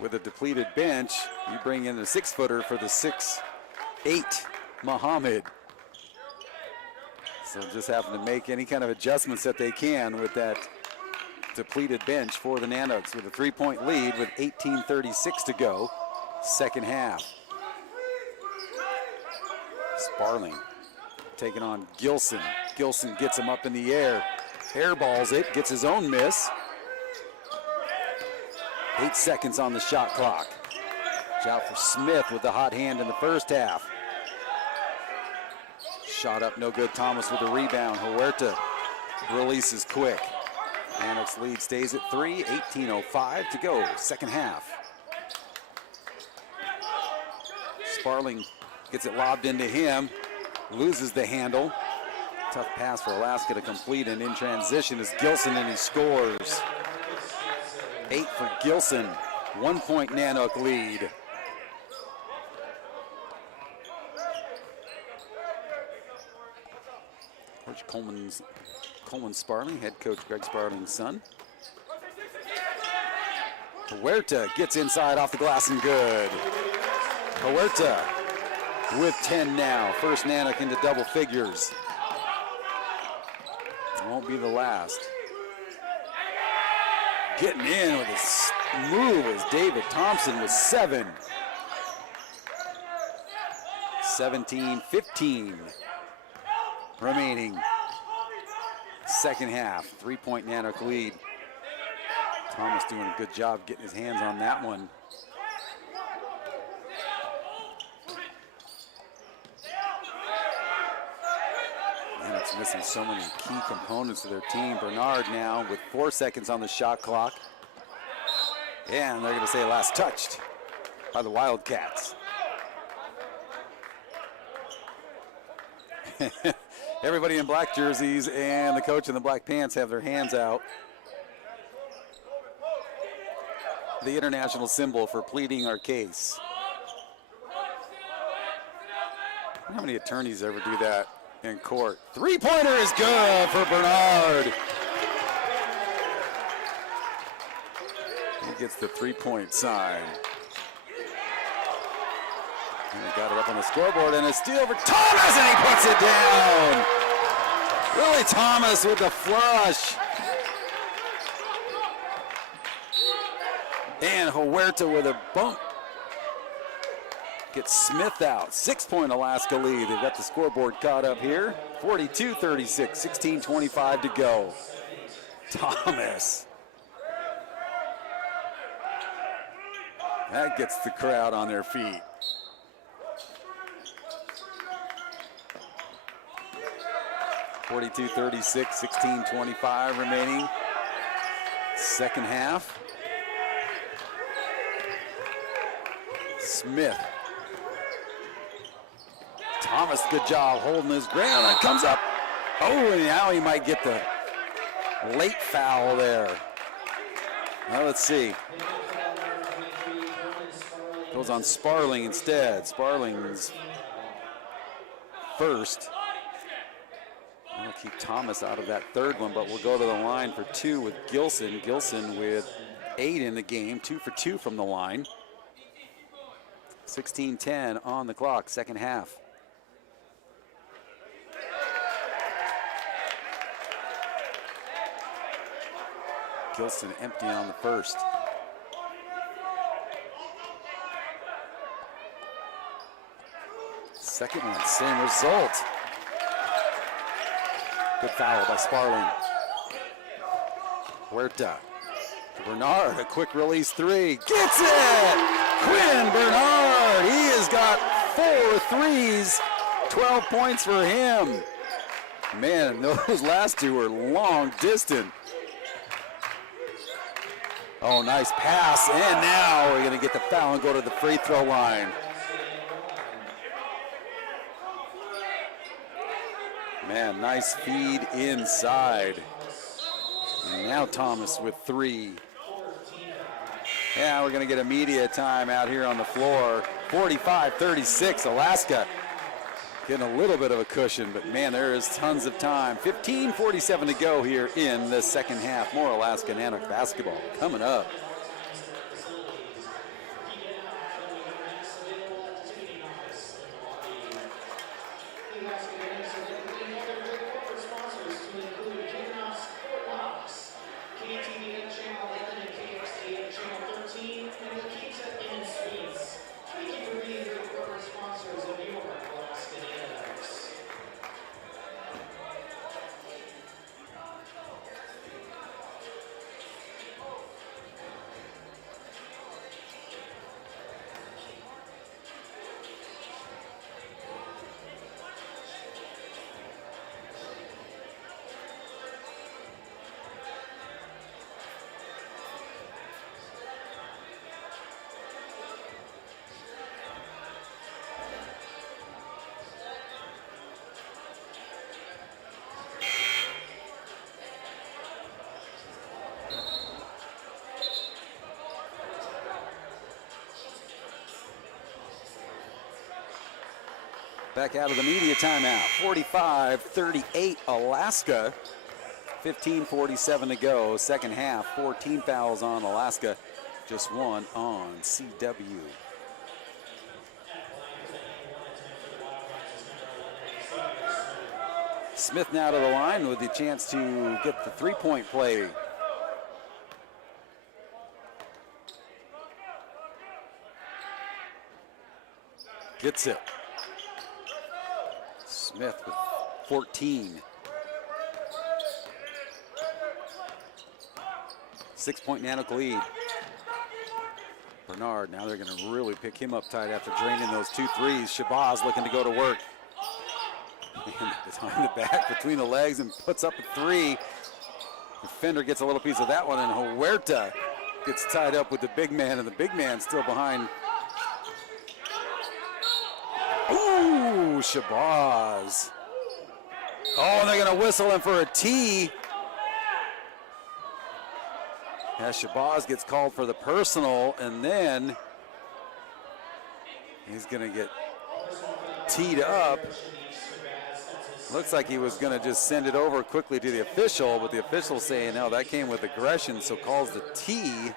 With a depleted bench, you bring in the 6-footer for the 6'8" Muhammad. So just having to make any kind of adjustments that they can with that depleted bench for the Nanooks, with a 3-point lead with 18:36 to go, second half. Sparling taking on Gilson. Gilson gets him up in the air, airballs it, gets his own miss. 8 seconds on the shot clock. Watch out for Smith with the hot hand in the first half. Shot up, no good. Thomas with the rebound. Huerta releases quick. Nanooks lead stays at 3, 18:05 to go, second half. Sparling gets it lobbed into him, loses the handle. Tough pass for Alaska to complete, and in transition is Gilson, and he scores. 8 for Gilson, 1 point Nanook lead. Coach Coleman Sparling, head coach Greg Sparling's son. Huerta gets inside off the glass and good. Huerta with 10 now. First Nanook into double figures. Won't be the last. Getting in with a move is David Thompson with 7. 17-15 remaining. Second half, 3 point Nanook lead. Thomas doing a good job getting his hands on that one. Nanook's missing so many key components of their team. Bernard now with 4 seconds on the shot clock. And they're going to say last touched by the Wildcats. Everybody in black jerseys and the coach in the black pants have their hands out. The international symbol for pleading our case. How many attorneys ever do that in court? Three-pointer is good for Bernard. He gets the 3-point sign. And he got it up on the scoreboard, and a steal for Thomas, and he puts it down. Willie Thomas with the flush. And Huerta with a bump. Gets Smith out. 6 point Alaska lead. They've got the scoreboard caught up here. 42-36, 16:25 to go. Thomas. That gets the crowd on their feet. (42-36), 16:25 remaining. Second half. Smith. Thomas, good job holding his ground. And comes up. Oh, and now he might get the late foul there. Now let's see. Goes on Sparling instead. Sparling's first. I'll keep Thomas out of that third one, but we'll go to the line for 2 with Gilson. Gilson with 8 in the game, 2 for 2 from the line. 16:10 on the clock, second half. Gilson empty on the first. Second one, same result. Good foul by Sparling. Huerta. Bernard, a quick release 3. Gets it! Quinn Bernard, he has got 4 threes. 12 points for him. Man, those last 2 were long distance. Oh, nice pass, and now we're gonna get the foul and go to the free throw line. Man, nice feed inside. And now Thomas with 3. Yeah, we're gonna get a media time out here on the floor. 45-36, Alaska getting a little bit of a cushion, but man, there is tons of time. 15:47 to go here in the second half. More Alaska Nanook basketball coming up. Back out of the media timeout. 45-38 Alaska. 15:47 to go. Second half. 14 fouls on Alaska. Just one on CW. Smith now to the line with the chance to get the three-point play. Gets it. Smith with 14. 6-point Nanook lead. Bernard, now they're going to really pick him up tight after draining those 2 threes. Shabazz looking to go to work. And behind the back, between the legs, and puts up a 3. Defender gets a little piece of that one, and Huerta gets tied up with the big man, and the big man still behind. Ooh, Shabazz. Oh, and they're going to whistle him for a tee. As Shabazz gets called for the personal, and then he's going to get teed up. Looks like he was going to just send it over quickly to the official, but the official saying, no, that came with aggression, so calls the tee.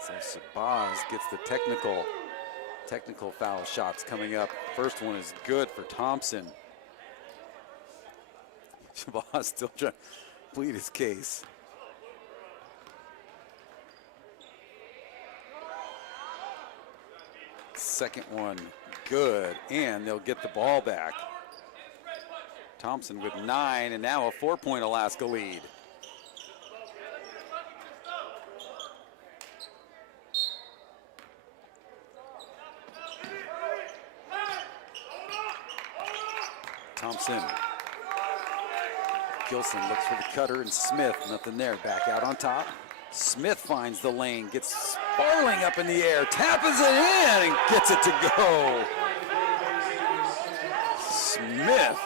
So Shabazz gets the technical foul shots coming up. First one is good for Thompson. Shabazz still trying to plead his case. Second one good, and they'll get the ball back. Thompson with 9, and now a 4-point Alaska lead. Thompson. Gilson looks for the cutter, and Smith, nothing there. Back out on top. Smith finds the lane, gets Sparling up in the air, taps it in, and gets it to go. Smith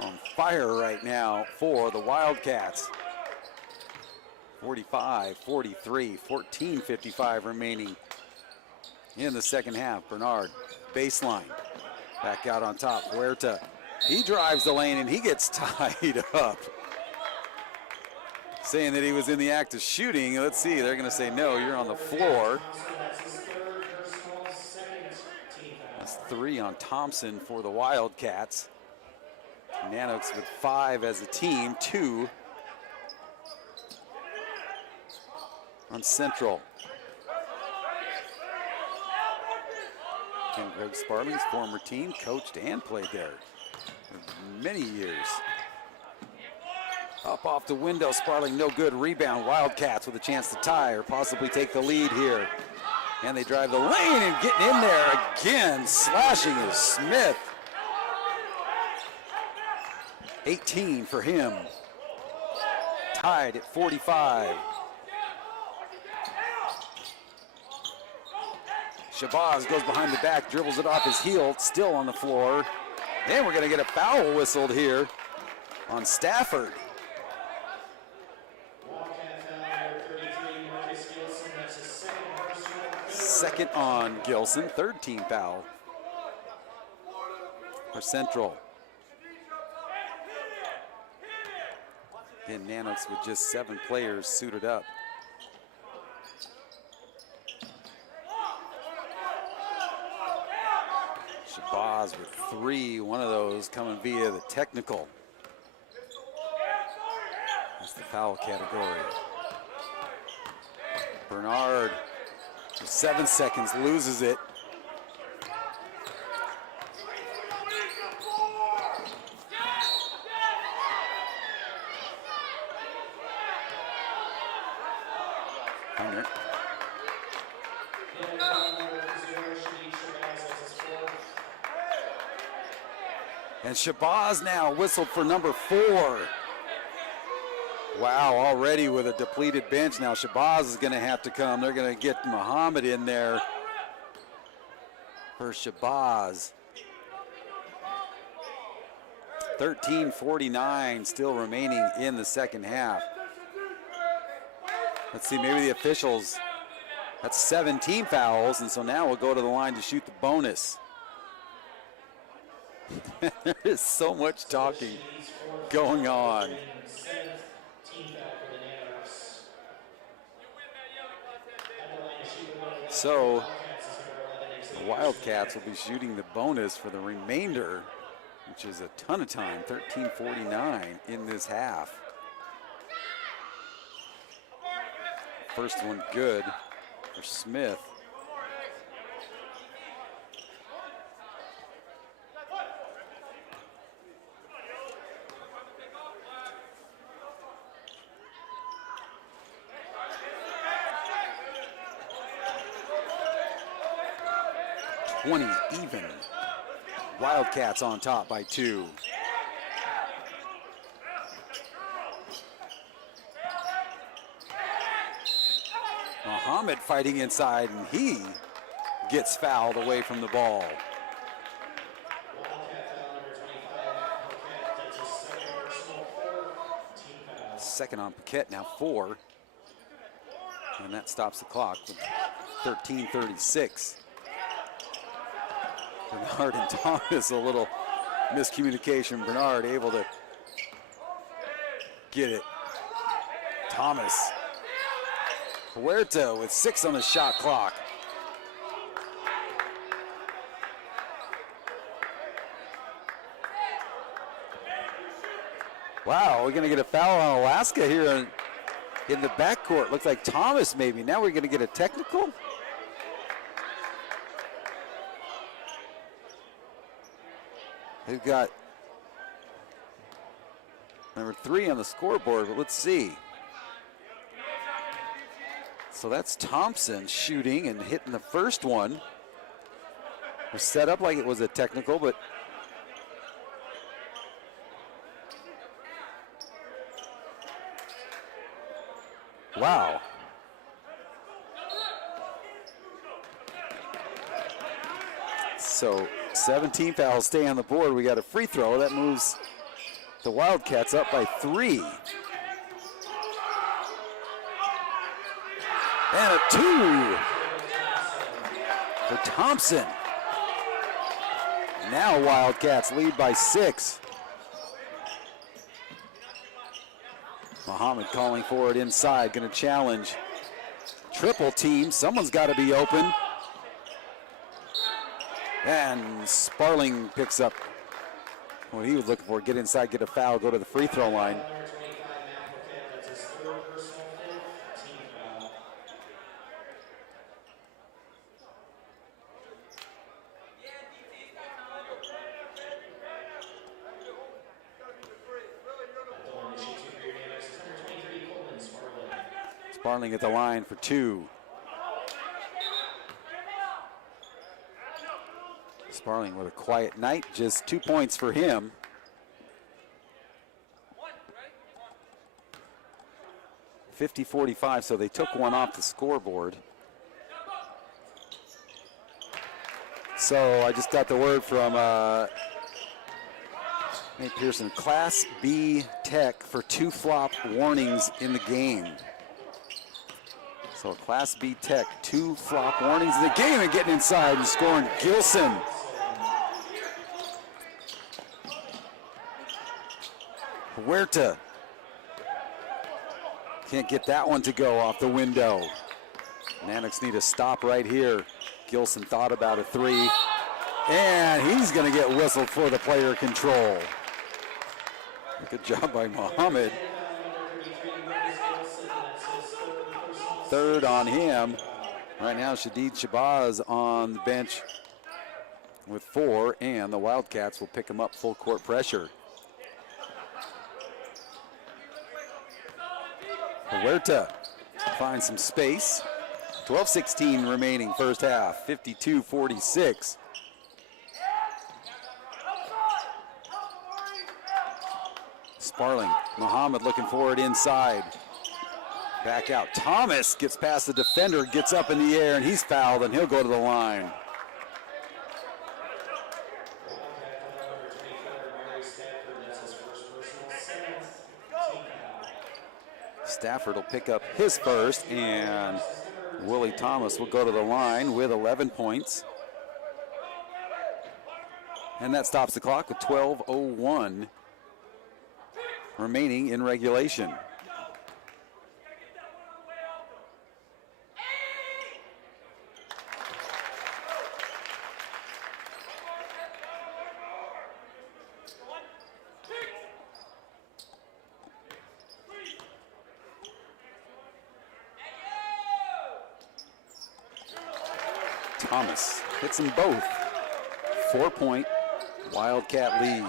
on fire right now for the Wildcats. 45-43, 14:55 remaining in the second half. Bernard, baseline, back out on top. Huerta, he drives the lane and he gets tied up. Saying that he was in the act of shooting. Let's see, they're gonna say no, you're on the floor. That's 3 on Thompson for the Wildcats. Nanooks with 5 as a team, 2 on Central. And Greg Sparling's former team, coached and played there for many years. Up off the window, Sparling no good. Rebound, Wildcats with a chance to tie or possibly take the lead here. And they drive the lane and getting in there again. Slashing is Smith. 18 for him. Tied at 45. Shabazz goes behind the back, dribbles it off his heel, still on the floor. And we're going to get a foul whistled here on Stafford. Second on Gilson, third team foul for Central. And Nanooks with just 7 players suited up. Shabazz with 3, one of those coming via the technical. That's the foul category. Bernard, 7 seconds, loses it. Hunter. And Shabazz now whistled for number 4. Wow, already with a depleted bench. Now Shabazz is going to have to come. They're going to get Muhammad in there for Shabazz. 13:49 still remaining in the second half. Let's see, maybe the officials That's 17 fouls, and so now we'll go to the line to shoot the bonus. There is so much talking going on. So the Wildcats will be shooting the bonus for the remainder, which is a ton of time, 13:49 in this half. First one good for Smith. Even. Wildcats on top by 2. Muhammad fighting inside, and he gets fouled away from the ball. Second on Paquette, now 4. And that stops the clock with 13:36. Bernard and Thomas, a little miscommunication. Bernard able to get it. Thomas. Huerta with 6 on the shot clock. Wow, we're going to get a foul on Alaska here in the backcourt. Looks like Thomas maybe. Now we're going to get a technical. They've got number 3 on the scoreboard, but let's see. So that's Thompson shooting and hitting the first one. It was set up like it was a technical, but wow. So 17 fouls stay on the board. We got a free throw. That moves the Wildcats up by 3. And a 2 for Thompson. Now Wildcats lead by 6. Muhammad calling for it inside, going to challenge. Triple team, someone's got to be open. And Sparling picks up what he was looking for. Get inside, get a foul, go to the free throw line. Sparling at the line for 2. Sparling with a quiet night, just 2 points for him. (50-45), so they took one off the scoreboard. So I just got the word from Nate Pearson, Class B Tech for 2 flop warnings in the game. So Class B Tech, 2 flop warnings in the game, and getting inside and scoring Gilson. Huerta. Can't get that one to go off the window. Nanooks need a stop right here. Gilson thought about a 3. And he's going to get whistled for the player control. Good job by Muhammad. Third on him. Right now, Shadid Shabazz on the bench with 4, and the Wildcats will pick him up full court pressure. Huerta finds some space. 12:16 remaining first half, 52-46. Sparling, Muhammad looking for it inside. Back out, Thomas gets past the defender, gets up in the air, and he's fouled, and he'll go to the line. Stafford will pick up his first, and Willie Thomas will go to the line with 11 points. And that stops the clock with 12:01 remaining in regulation. Thomas hits them both. 4-point Wildcat lead.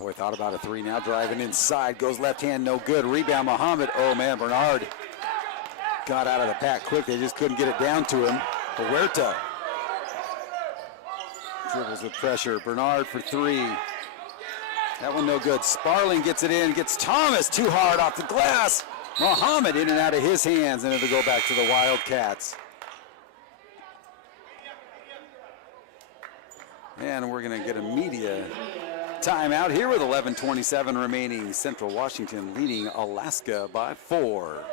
Boy, thought about a three now, driving inside, goes left hand, no good. Rebound, Muhammad. Oh man, Bernard got out of the pack quick. They just couldn't get it down to him. Huerta dribbles with pressure. Bernard for three. That one no good. Sparling gets it in, gets Thomas too hard off the glass. Muhammad in and out of his hands, and it'll go back to the Wildcats. And we're going to get a media timeout here with 11:27 remaining. Central Washington leading Alaska by 4.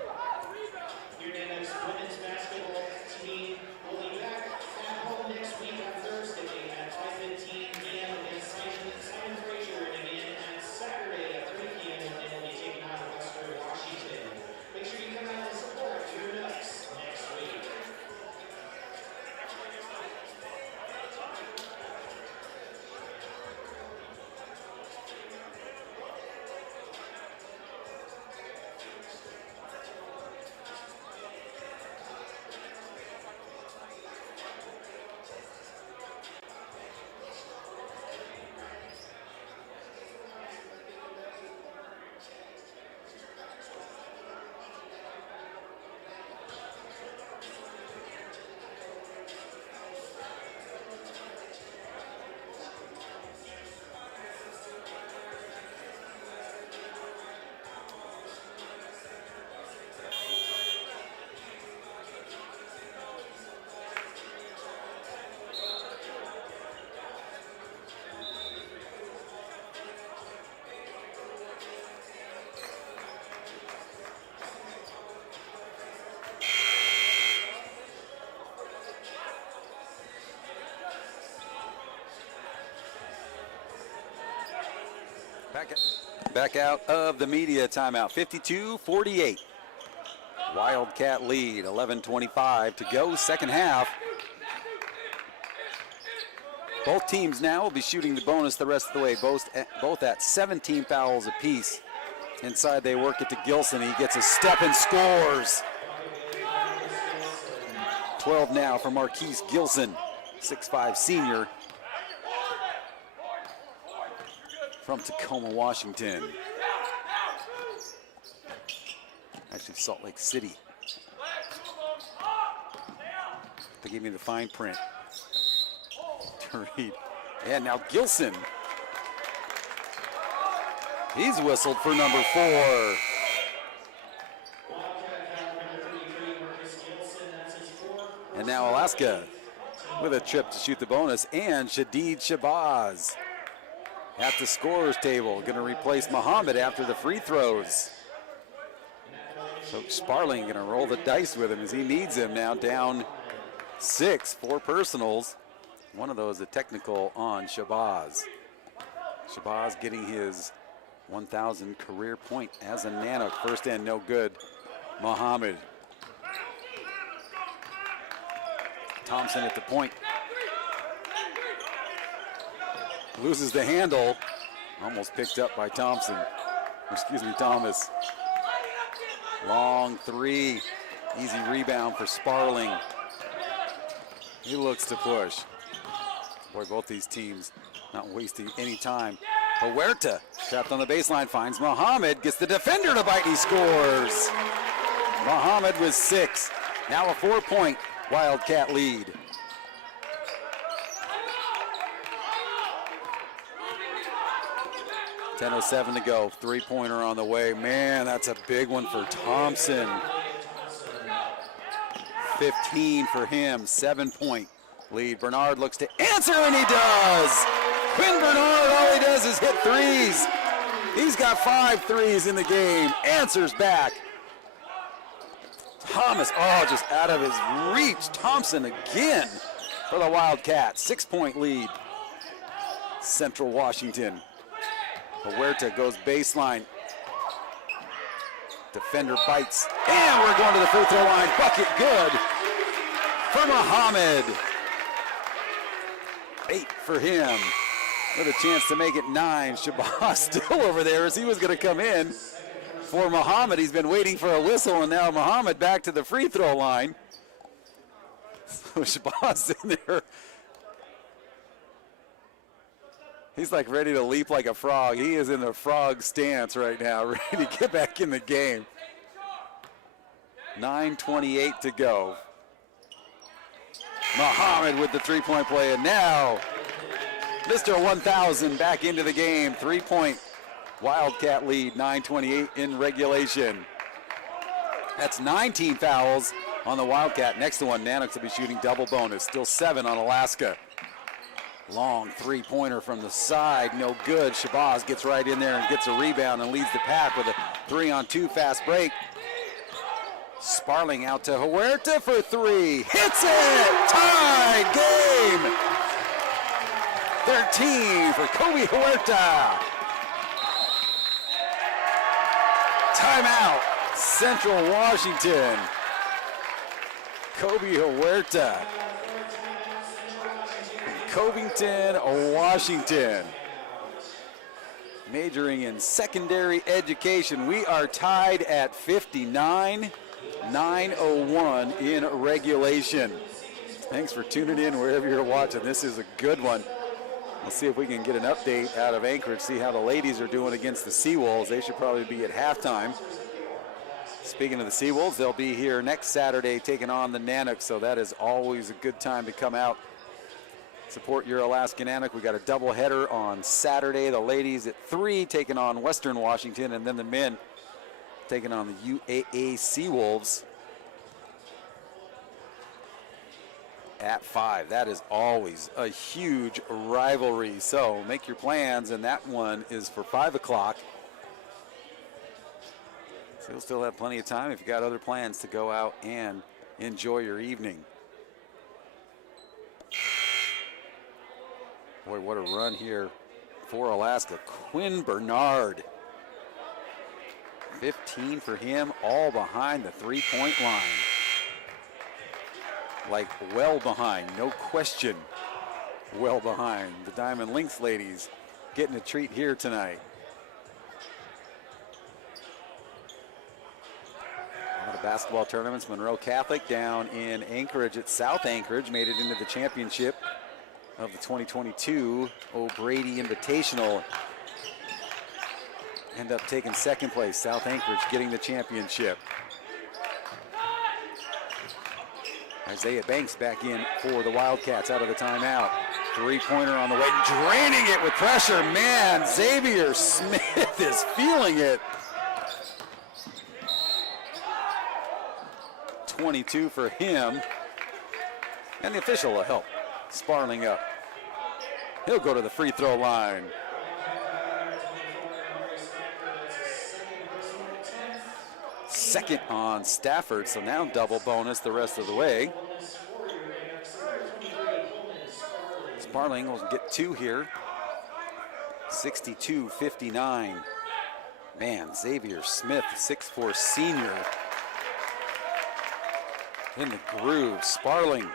Your Nanooks women's basketball team will be back at home next week on Thursday at 5:15 p.m. against Simon Fraser, and again at Saturday at 3 p.m. when they will be taking on Western Washington. Make sure you come out and support your Nanooks next week. Back out of the media timeout. 52-48. Wildcat lead. 11:25 to go. Second half. Both teams now will be shooting the bonus the rest of the way. Both at 17 fouls apiece. Inside they work it to Gilson. He gets a step and scores. 12 now for Marquise Gilson, 6'5" senior from Tacoma, Washington. Actually, Salt Lake City. They gave me the fine print to read. And now Gilson. He's whistled for number 4. And now Alaska with a trip to shoot the bonus, and Shadid Shabazz at the scorer's table, going to replace Muhammad after the free throws. So Sparling going to roll the dice with him as he needs him now, down 6, 4 personals. One of those a technical on Shabazz. Shabazz getting his 1,000 career point as a Nanook. First and no good. Muhammad. Thompson at the point. Loses the handle. Almost picked up by Thompson. Excuse me, Thomas. Long three. Easy rebound for Sparling. He looks to push. Boy, both these teams not wasting any time. Huerta trapped on the baseline, finds Muhammad, gets the defender to bite, he scores. Muhammad with 6. Now a 4-point Wildcat lead. .10:07 to go. 3-pointer on the way. Man, that's a big one for Thompson. 15 for him. 7-point lead. Bernard looks to answer, and he does. Quinn Bernard, all he does is hit threes. He's got 5 threes in the game. Answers back. Thomas, just out of his reach. Thompson again for the Wildcats. 6-point lead. Central Washington. Huerta goes baseline. Defender bites. And we're going to the free throw line. Bucket good for Muhammad. 8 for him. With a chance to make it 9. Shabazz still over there as he was going to come in for Muhammad. He's been waiting for a whistle, and now Muhammad back to the free throw line. So Shabazz in there. He's like ready to leap like a frog. He is in the frog stance right now, ready to get back in the game. 9:28 to go. Muhammad with the three-point play, and now Mr. 1000 back into the game. 3-point Wildcat lead, 9:28 in regulation. That's 19 fouls on the Wildcat. Next one, Nanooks will be shooting double bonus. Still 7 on Alaska. Long three-pointer from the side, no good. Shabazz gets right in there and gets a rebound and leads the pack with a 3-on-2 fast break. Sparling out to Huerta for 3. Hits it! Tie game! 13 for Kobe Huerta. Timeout, Central Washington. Kobe Huerta. Covington, Washington. Majoring in secondary education. We are tied at 59, 9:01 in regulation. Thanks for tuning in wherever you're watching. This is a good one. We'll see if we can get an update out of Anchorage, see how the ladies are doing against the Seawolves. They should probably be at halftime. Speaking of the Seawolves, they'll be here next Saturday taking on the Nanooks, so that is always a good time to come out. Support your Alaska Nanook. We got a doubleheader on Saturday. The ladies at 3 taking on Western Washington, and then the men taking on the UAA Seawolves at 5. That is always a huge rivalry. So make your plans, and that one is for 5 o'clock. So you'll still have plenty of time if you got other plans to go out and enjoy your evening. Boy, what a run here for Alaska. Quinn Bernard. 15 for him, all behind the three-point line. Like well behind, no question. Well behind. The Diamond Lynx ladies getting a treat here tonight. One of the basketball tournaments, Monroe Catholic down in Anchorage at South Anchorage, made it into the championship of the 2022 O'Brady Invitational. End up taking second place. South Anchorage getting the championship. Isaiah Banks back in for the Wildcats out of the timeout. Three-pointer on the way, draining it with pressure. Man, Xavier Smith is feeling it. 22 for him. And the official will help. Sparling up. He'll go to the free throw line. Second on Stafford, so now double bonus the rest of the way. Sparling will get 2 here. 62-59. Man, Xavier Smith, 6'4" senior. In the groove, Sparling.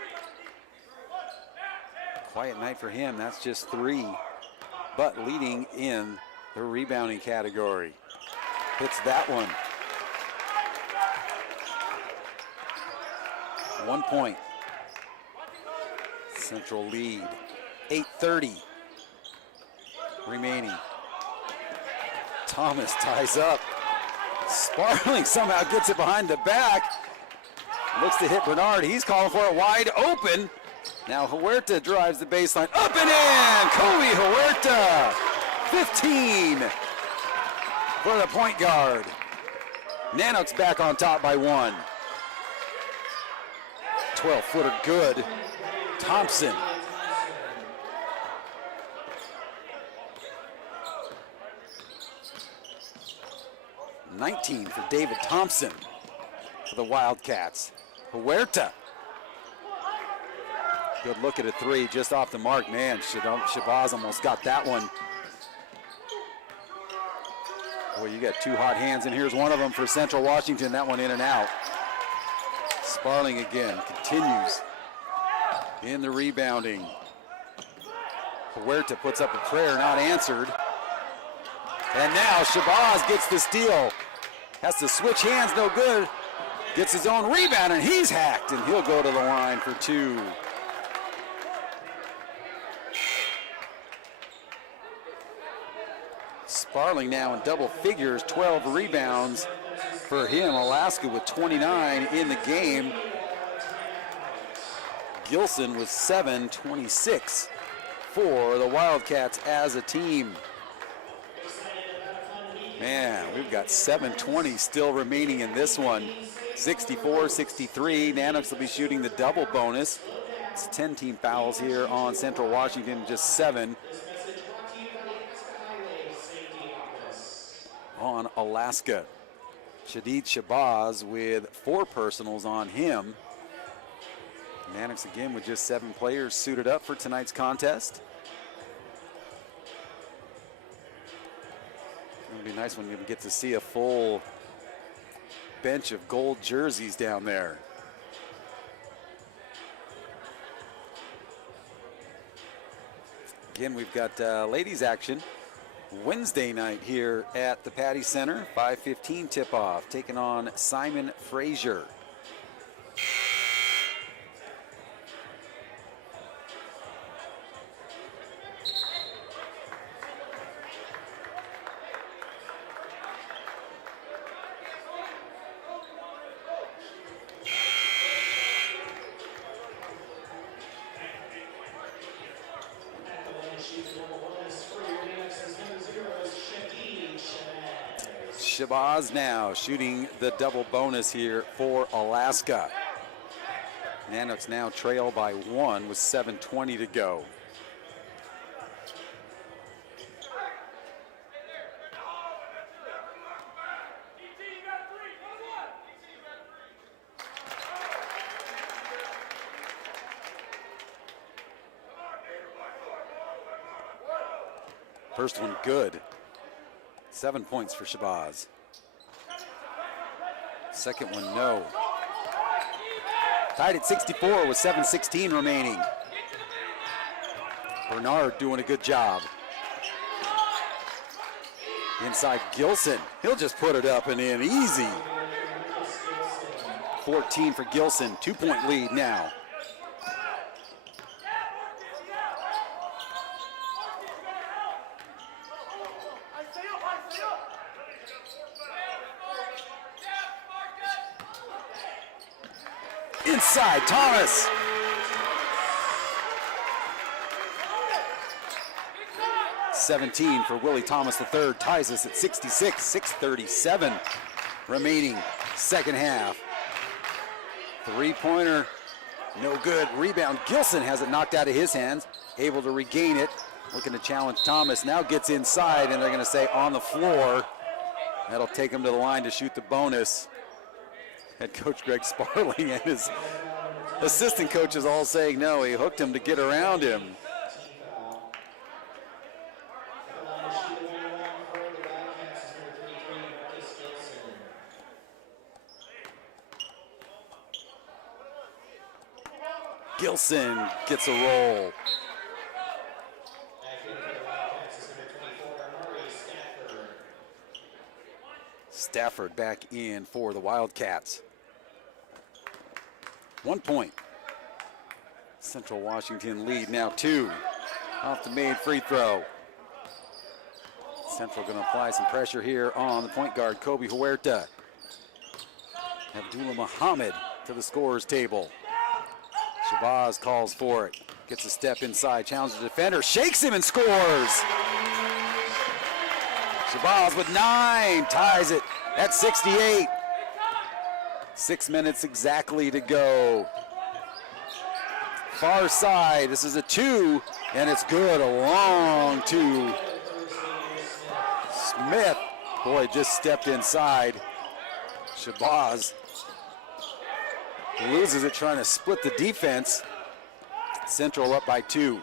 Quiet night for him, that's just 3, but leading in the rebounding category. Hits that one. 1 point. Central lead. 8:30 remaining. Thomas ties up. Sparling somehow gets it behind the back. Looks to hit Bernard. He's calling for it wide open. Now Huerta drives the baseline. Up and in! Kobe Huerta! 15 for the point guard. Nanooks back on top by 1. 12-footer good Thompson. 19 for David Thompson for the Wildcats. Huerta. Good look at a three just off the mark. Man, Shabazz almost got that one. Boy, you got two hot hands, and here's one of them for Central Washington. That one in and out. Sparling again continues in the rebounding. Huerta puts up a prayer not answered. And now Shabazz gets the steal. Has to switch hands, no good. Gets his own rebound, and he's hacked, and he'll go to the line for two. Sparling now in double figures, 12 rebounds for him. Alaska with 29 in the game. Gilson with 7, 26 for the Wildcats as a team. Man, we've got 7:20 still remaining in this one. 64-63. Nanooks will be shooting the double bonus. It's 10 team fouls here on Central Washington, just 7 on Alaska. Shadid Shabazz with 4 personals on him. Nanooks again with just 7 players suited up for tonight's contest. It'll be nice when you get to see a full bench of gold jerseys down there. Again, we've got ladies action Wednesday night here at the Patty Center. 5:15 tip-off, taking on Simon Frazier. Shabazz now shooting the double bonus here for Alaska. Nanooks now trail by 1 with 7:20 to go. First one good. 7 points for Shabazz. Second one, no. Tied at 64 with 7:16 remaining. Bernard doing a good job. Inside Gilson. He'll just put it up and in easy. 14 for Gilson, 2-point lead now. Inside, Thomas. (17) for Willie Thomas III, ties us at 66, 6:37 remaining second half. Three-pointer, no good. Rebound, Gilson has it knocked out of his hands, able to regain it, looking to challenge Thomas. Now gets inside, and they're going to say on the floor. That'll take him to the line to shoot the bonus. Head coach Greg Sparling and his assistant coaches all saying no. He hooked him to get around him. Gilson gets a roll. Stafford back in for the Wildcats. 1 point. Central Washington lead now 2 off the made free throw. Central going to apply some pressure here on the point guard, Kobe Huerta. Abdullah Muhammad to the scorer's table. Shabazz calls for it. Gets a step inside, challenges the defender, shakes him and scores. Shabazz with 9, ties it at 68. 6 minutes exactly to go. Far side, this is a 2, and it's good, a long 2. Smith, boy, just stepped inside. Shabazz loses it trying to split the defense. Central up by 2.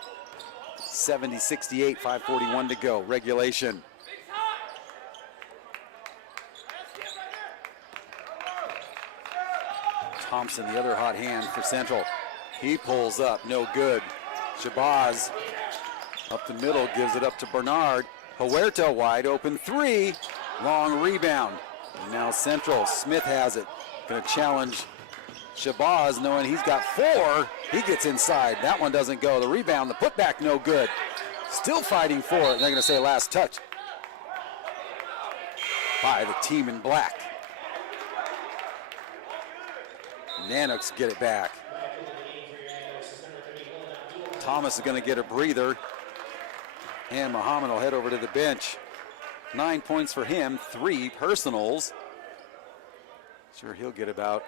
70-68, 5:41 to go, regulation. Thompson, the other hot hand for Central. He pulls up, no good. Shabazz up the middle, gives it up to Bernard. Huerta wide open 3, long rebound. And now Central, Smith has it. Gonna challenge Shabazz, knowing he's got 4. He gets inside, that one doesn't go. The rebound, the putback, no good. Still fighting for it, they're gonna say last touch by the team in black. Nanooks get it back. Thomas is going to get a breather. And Muhammad will head over to the bench. 9 points for him, 3 personals. Sure, he'll get about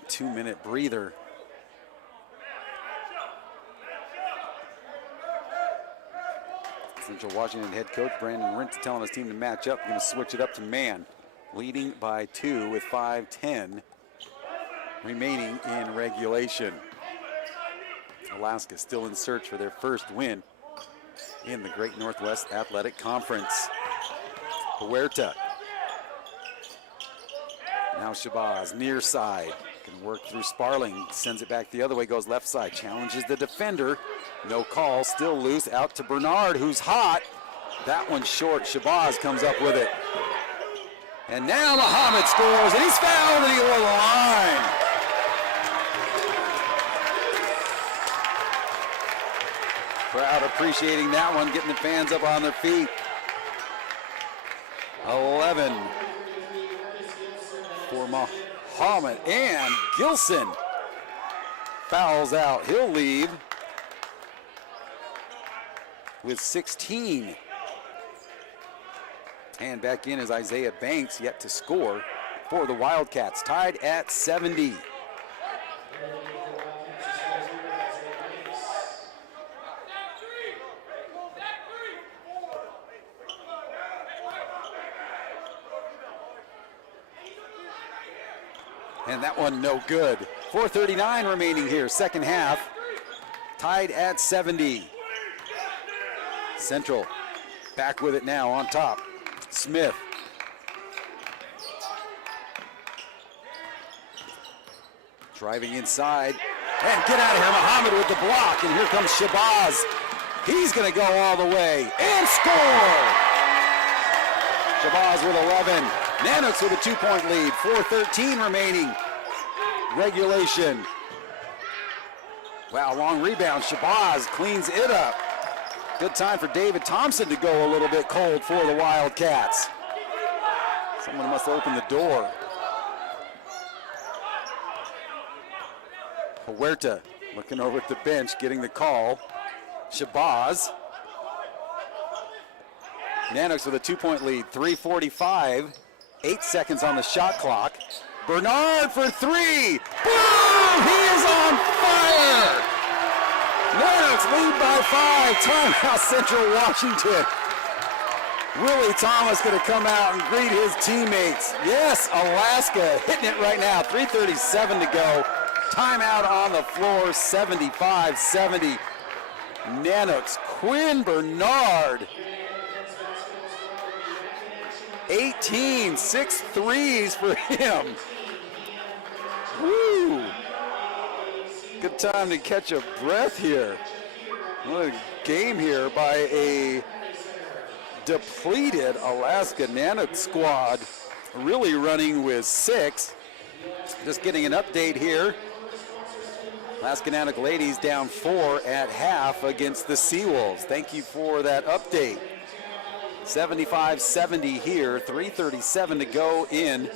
a 2-minute breather. Central Washington head coach Brandon Rintz telling his team to match up. Going to switch it up to man. Leading by 2 with 5:10 remaining in regulation. Alaska still in search for their first win in the Great Northwest Athletic Conference. Huerta. Now Shabazz, near side. Can work through Sparling. Sends it back the other way, goes left side. Challenges the defender. No call, still loose. Out to Bernard, who's hot. That one's short. Shabazz comes up with it. And now Muhammad scores, and he's fouled, and he won the line. Crowd appreciating that one, getting the fans up on their feet. 11 for Muhammad, and Gilson fouls out. He'll leave with 16. And back in is Isaiah Banks, yet to score for the Wildcats, tied at 70. And that one no good. 4:39 remaining here, second half. Tied at 70. Central back with it now on top. Smith. Driving inside. And get out of here, Muhammad with the block. And here comes Shabazz. He's going to go all the way and score. Shabazz with 11. Nanooks with a 2-point lead. 4:13 remaining. Regulation. Wow, long rebound. Shabazz cleans it up. Good time for David Thompson to go a little bit cold for the Wildcats. Someone must open the door. Huerta looking over at the bench, getting the call. Shabazz. Nanooks with a 2-point lead. 3:45. 8 seconds on the shot clock. Bernard for 3. Boom! He is on fire! Nanooks lead by 5. Timeout, Central Washington. Willie Thomas going to come out and greet his teammates. Yes, Alaska hitting it right now. 3:37 to go. Timeout on the floor, 75-70. Nanooks, Quinn Bernard. 18, 6 threes for him. Woo! Good time to catch a breath here. What a game here by a depleted Alaska Nanooks squad, really running with 6. Just getting an update here. Alaska Nanooks ladies down 4 at half against the Seawolves. Thank you for that update. 75-70 here, 3:37 to go in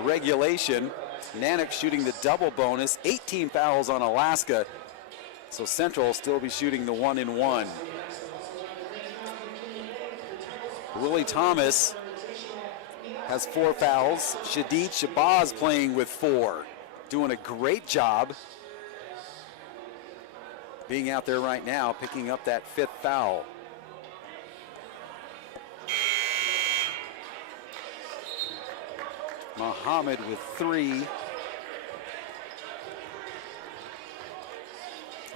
regulation. Nanooks shooting the double bonus, 18 fouls on Alaska. So Central will still be shooting the 1-and-1. Willie Thomas has 4 fouls. Shadid Shabazz playing with 4. Doing a great job. being out there right now, picking up that 5th foul. Muhammad with 3. You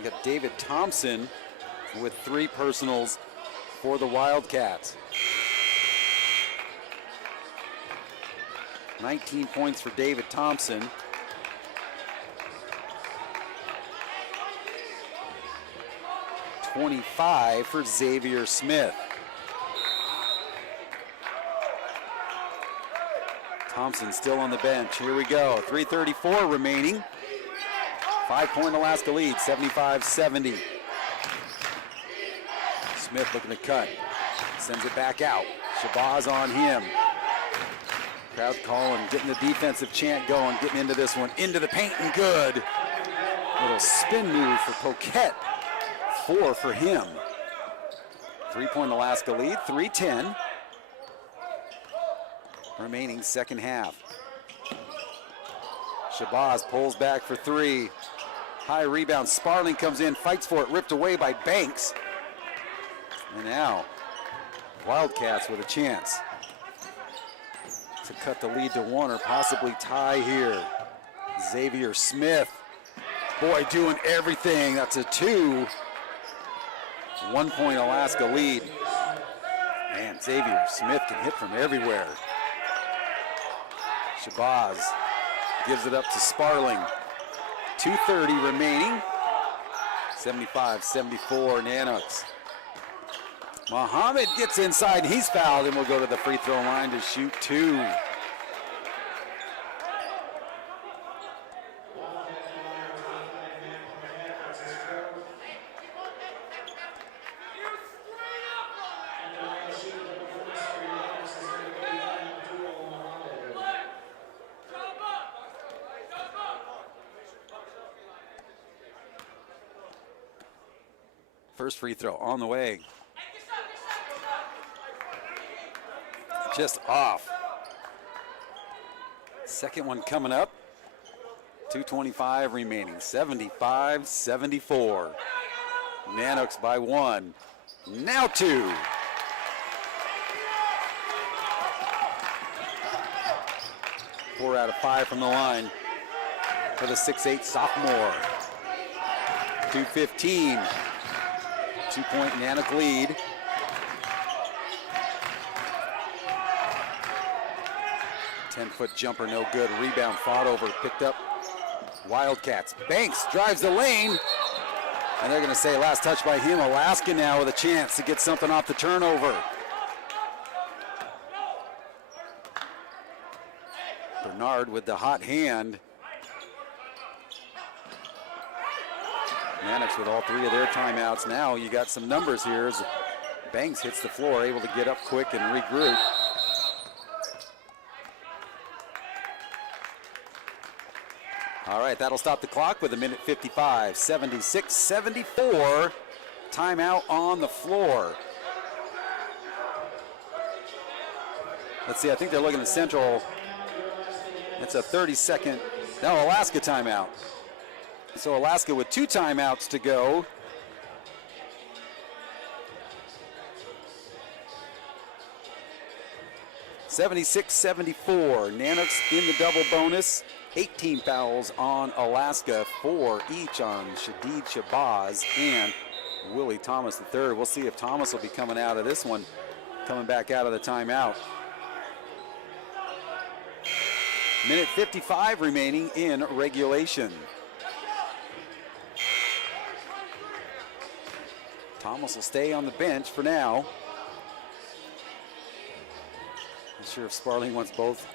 got David Thompson with 3 personals for the Wildcats. 19 points for David Thompson. .25 for Xavier Smith. Thompson still on the bench. Here we go. 3:34 remaining. 5-point Alaska lead, 75-70. Smith looking to cut. Sends it back out. Shabazz on him. Crowd calling, getting the defensive chant going, getting into this one. Into the paint and good. Little spin move for Poquette. 4 for him. 3-point Alaska lead, 3:10. Remaining second half. Shabazz pulls back for 3. High rebound. Sparling comes in, fights for it, ripped away by Banks. And now, Wildcats with a chance to cut the lead to 1 or possibly tie here. Xavier Smith, boy, doing everything. That's a 2. 1-point Alaska lead. Man, Xavier Smith can hit from everywhere. Shabazz gives it up to Sparling. 2:30 remaining. 75-74 Nanooks. Muhammad gets inside and he's fouled, and will go to the free throw line to shoot 2. First free throw on the way. Just off. Second one coming up. 2:25 remaining. 75-74. Nanooks by 1. Now 2. Four out of 5 from the line for the 6'8" sophomore. 2:15. 2-point Nanook lead. Ten-foot jumper, no good. Rebound fought over, picked up. Wildcats. Banks drives the lane. And they're going to say last touch by him. Alaska now with a chance to get something off the turnover. Bernard with the hot hand. Nanooks with all 3 of their timeouts. Now you got some numbers here as Banks hits the floor, able to get up quick and regroup. All right, that'll stop the clock with 1:55. 76-74. Timeout on the floor. Let's see, I think they're looking at Central. It's a 30-second, no, Alaska timeout. So Alaska with 2 timeouts to go. (76-74). Nanooks in the double bonus. 18 fouls on Alaska, 4 each on Shadid Shabazz and Willie Thomas III. We'll see if Thomas will be coming out of this one, coming back out of the timeout. 1:55 remaining in regulation. Thomas will stay on the bench for now. Not sure if Sparling wants both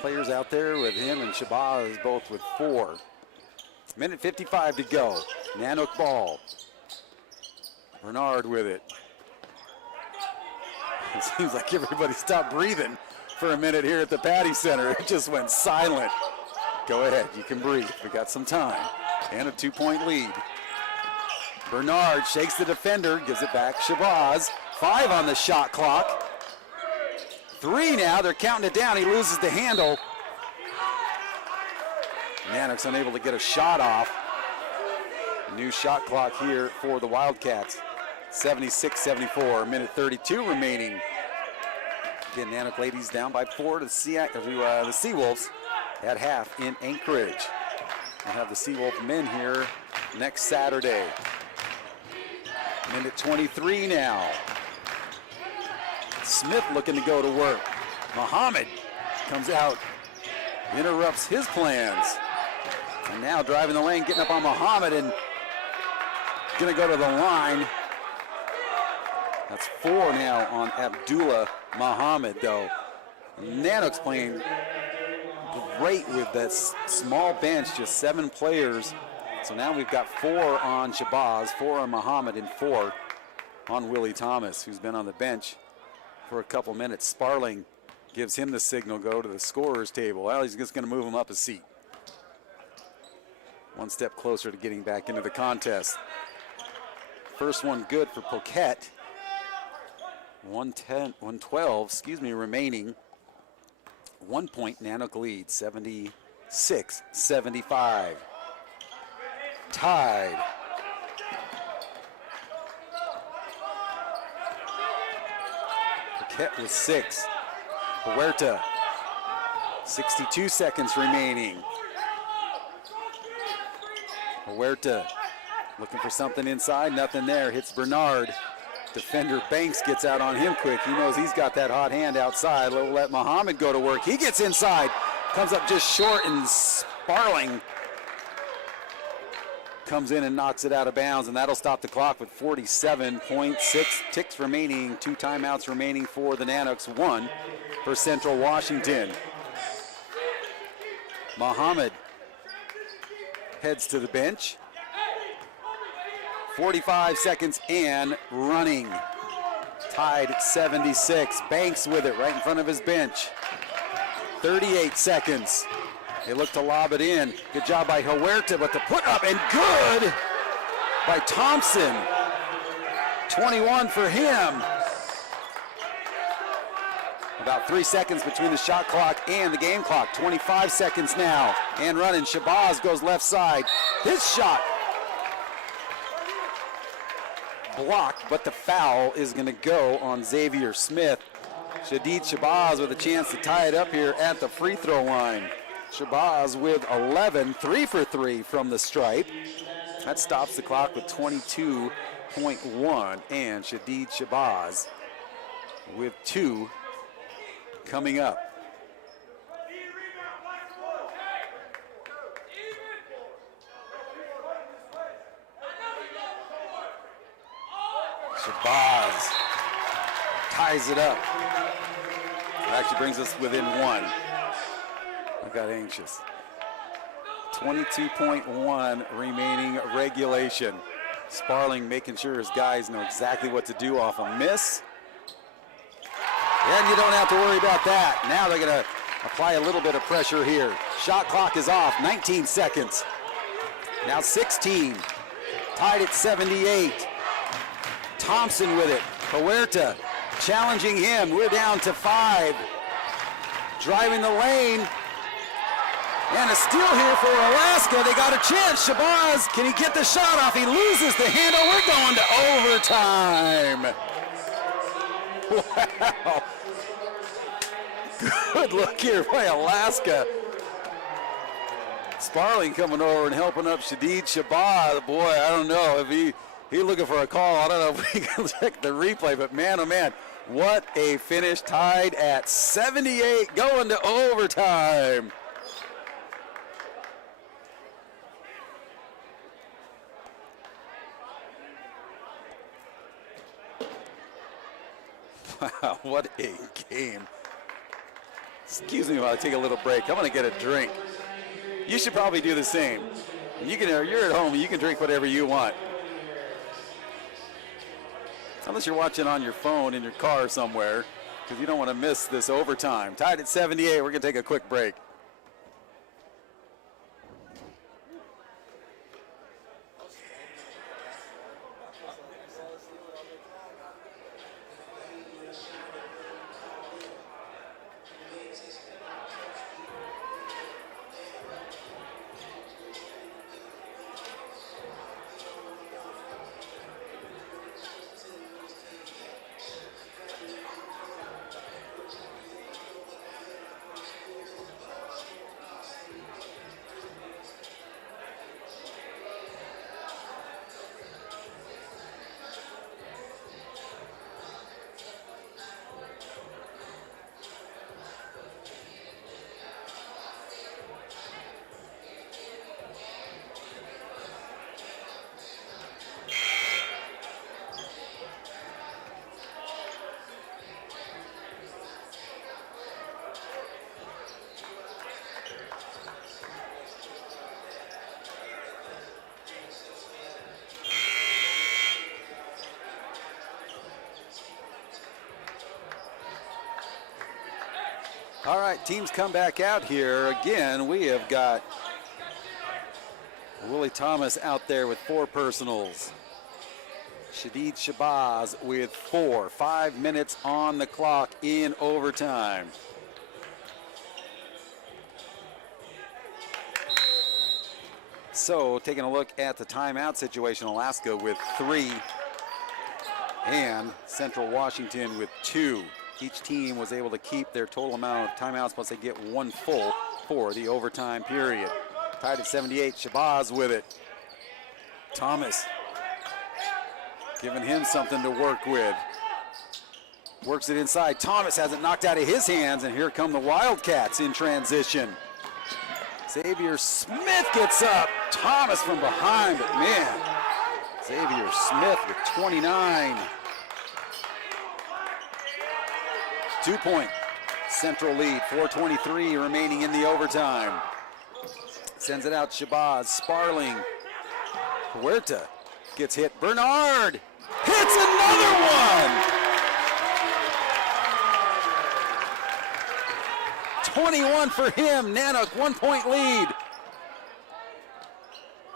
players out there with him and Shabazz both with 4. 1:55 to go. Nanook ball. Bernard with it. It seems like everybody stopped breathing for a minute here at the Patty Center. It just went silent. Go ahead, you can breathe. We got some time. And a 2-point lead. Bernard shakes the defender, gives it back. Shabazz, 5 on the shot clock. 3 now, they're counting it down. He loses the handle. Nanooks unable to get a shot off. New shot clock here for the Wildcats. 76-74, minute 32 remaining. Again, Nanook ladies down by 4 to the Seawolves at half in Anchorage. We'll have the Seawolf men here next Saturday. Minute 23 now. Smith looking to go to work. Muhammad comes out, interrupts his plans. And now driving the lane, getting up on Muhammad and gonna go to the line. That's 4 now on Abdullah Muhammad, though. Nanooks playing great with that small bench, just 7 players. So now we've got 4 on Shabazz, 4 on Muhammad, and 4 on Willie Thomas, who's been on the bench for a couple minutes. Sparling gives him the signal, go to the scorer's table. Well, he's just going to move him up a seat. One step closer to getting back into the contest. First one good for Poquette. 112, remaining. 1 point Nanook lead, 76-75. Tied. Poquette with 6. Huerta, 62 seconds remaining. Huerta looking for something inside, nothing there, hits Bernard. Defender Banks gets out on him quick. He knows he's got that hot hand outside. We'll let Muhammad go to work. He gets inside, comes up just short, and Sparling comes in and knocks it out of bounds, and that'll stop the clock with 47.6 ticks remaining. 2 timeouts remaining for the Nanooks, 1 for Central Washington. Muhammad heads to the bench. 45 seconds and running. Tied at 76. Banks with it right in front of his bench. 38 seconds. They look to lob it in. Good job by Huerta, but the put up and good by Thompson. 21 for him. About 3 seconds between the shot clock and the game clock. 25 seconds now and running. Shabazz goes left side. His shot blocked, but the foul is going to go on Xavier Smith. Shadid Shabazz with a chance to tie it up here at the free throw line. Shabazz with 11, 3 for 3 from the stripe. That stops the clock with 22.1, and Shadid Shabazz with 2 coming up. Shabazz ties it up. It actually brings us within 1. I got anxious. 22.1 remaining regulation. Sparling making sure his guys know exactly what to do off a miss. And you don't have to worry about that. Now they're going to apply a little bit of pressure here. Shot clock is off, 19 seconds. Now 16, tied at 78. Thompson with it. Huerta challenging him. We're down to 5. Driving the lane. And a steal here for Alaska. They got a chance. Shabazz, can he get the shot off? He loses the handle. We're going to overtime. Wow. Good look here by Alaska. Sparling coming over and helping up Shadid Shabazz. Boy, I don't know if he's looking for a call. I don't know if we can check the replay, but man, oh man, what a finish. Tied at 78, going to overtime. Wow, what a game. Excuse me while I take a little break. I'm going to get a drink. You should probably do the same. You're at home, you can drink whatever you want. Unless you're watching on your phone in your car somewhere, because you don't want to miss this overtime. Tied at 78, we're going to take a quick break. All right, teams come back out here. Again, we have got Willie Thomas out there with 4 personals. Shadid Shabazz with 4. 5 minutes on the clock in overtime. So taking a look at the timeout situation, Alaska with 3 and Central Washington with 2. Each team was able to keep their total amount of timeouts, plus they get 1 full for the overtime period. Tied at 78, Shabazz with it. Thomas giving him something to work with. Works it inside. Thomas has it knocked out of his hands, and here come the Wildcats in transition. Xavier Smith gets up. Thomas from behind, but man, Xavier Smith with 29. 2-point Central lead, 4:23 remaining in the overtime. Sends it out, Shabazz, Sparling. Huerta gets hit. Bernard hits another one. 21 for him. Nanook, 1-point lead.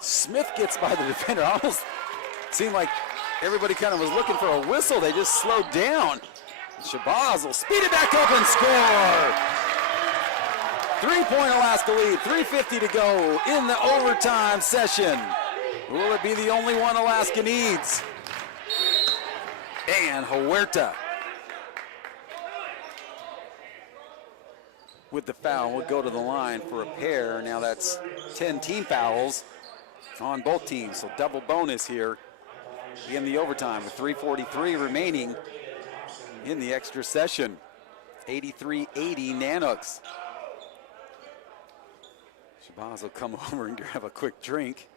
Smith gets by the defender. Almost seemed like everybody kind of was looking for a whistle. They just slowed down. Shabazz will speed it back up and score. 3-point Alaska lead, 3:50 to go in the overtime session. Will it be the only one Alaska needs? And Huerta with the foul will go to the line for a pair. Now that's 10 team fouls on both teams, so double bonus here in the overtime with 3:43 remaining in the extra session. 83-80 Nanooks. Shabazz will come over and grab a quick drink.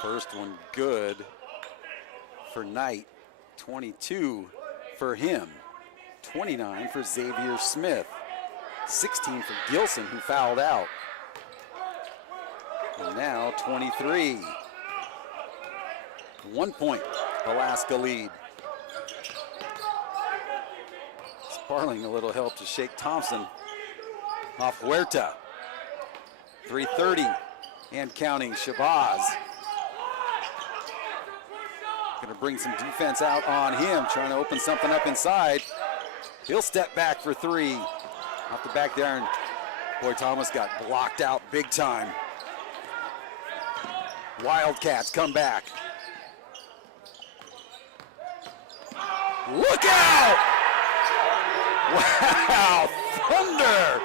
First one good for Knight. 22 for him. 29 for Xavier Smith. 16 for Gilson, who fouled out. And now 23. 1-point Alaska lead. Sparling a little help to shake Thompson off Huerta. 3:30 and counting. Shabazz gonna bring some defense out on him, trying to open something up inside. He'll step back for 3. Off the back there, and boy, Thomas got blocked out big time. Wildcats come back. Look out! Wow, thunder!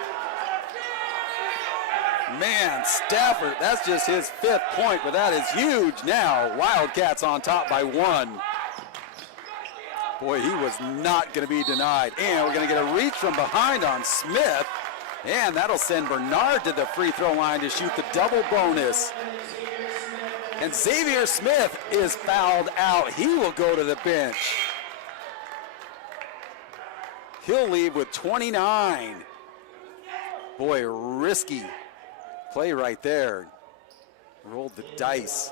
Man, Stafford, that's just his 5th point, but that is huge now. Wildcats on top by 1. Boy, he was not going to be denied. And we're going to get a reach from behind on Smith. And that'll send Bernard to the free throw line to shoot the double bonus. And Xavier Smith is fouled out. He will go to the bench. He'll leave with 29. Boy, risky play right there. Rolled the dice.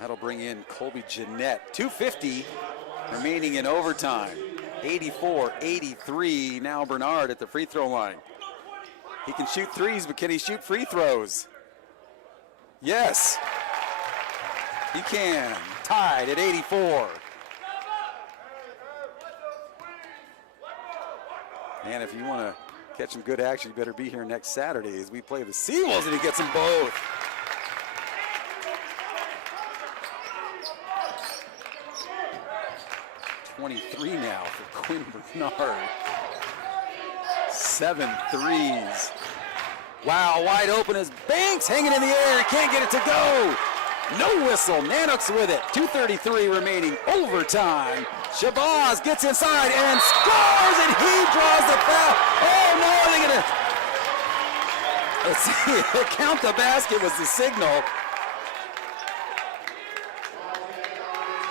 That'll bring in Colby Jeanette. 2:50 remaining in overtime. 84-83. Now Bernard at the free throw line. He can shoot threes, but can he shoot free throws? Yes, he can. Tied at 84. And if you want to catch some good action, you better be here next Saturday as we play the Seawolves, and he gets them both. .23 now for Quinn Bernard. 7 threes. Wow, wide open is Banks hanging in the air. He can't get it to go. No whistle. Nanooks with it. 2:33 remaining. Overtime. Shabazz gets inside and scores, and he draws the foul. Oh no, are they gonna? Let's see. Count the basket was the signal.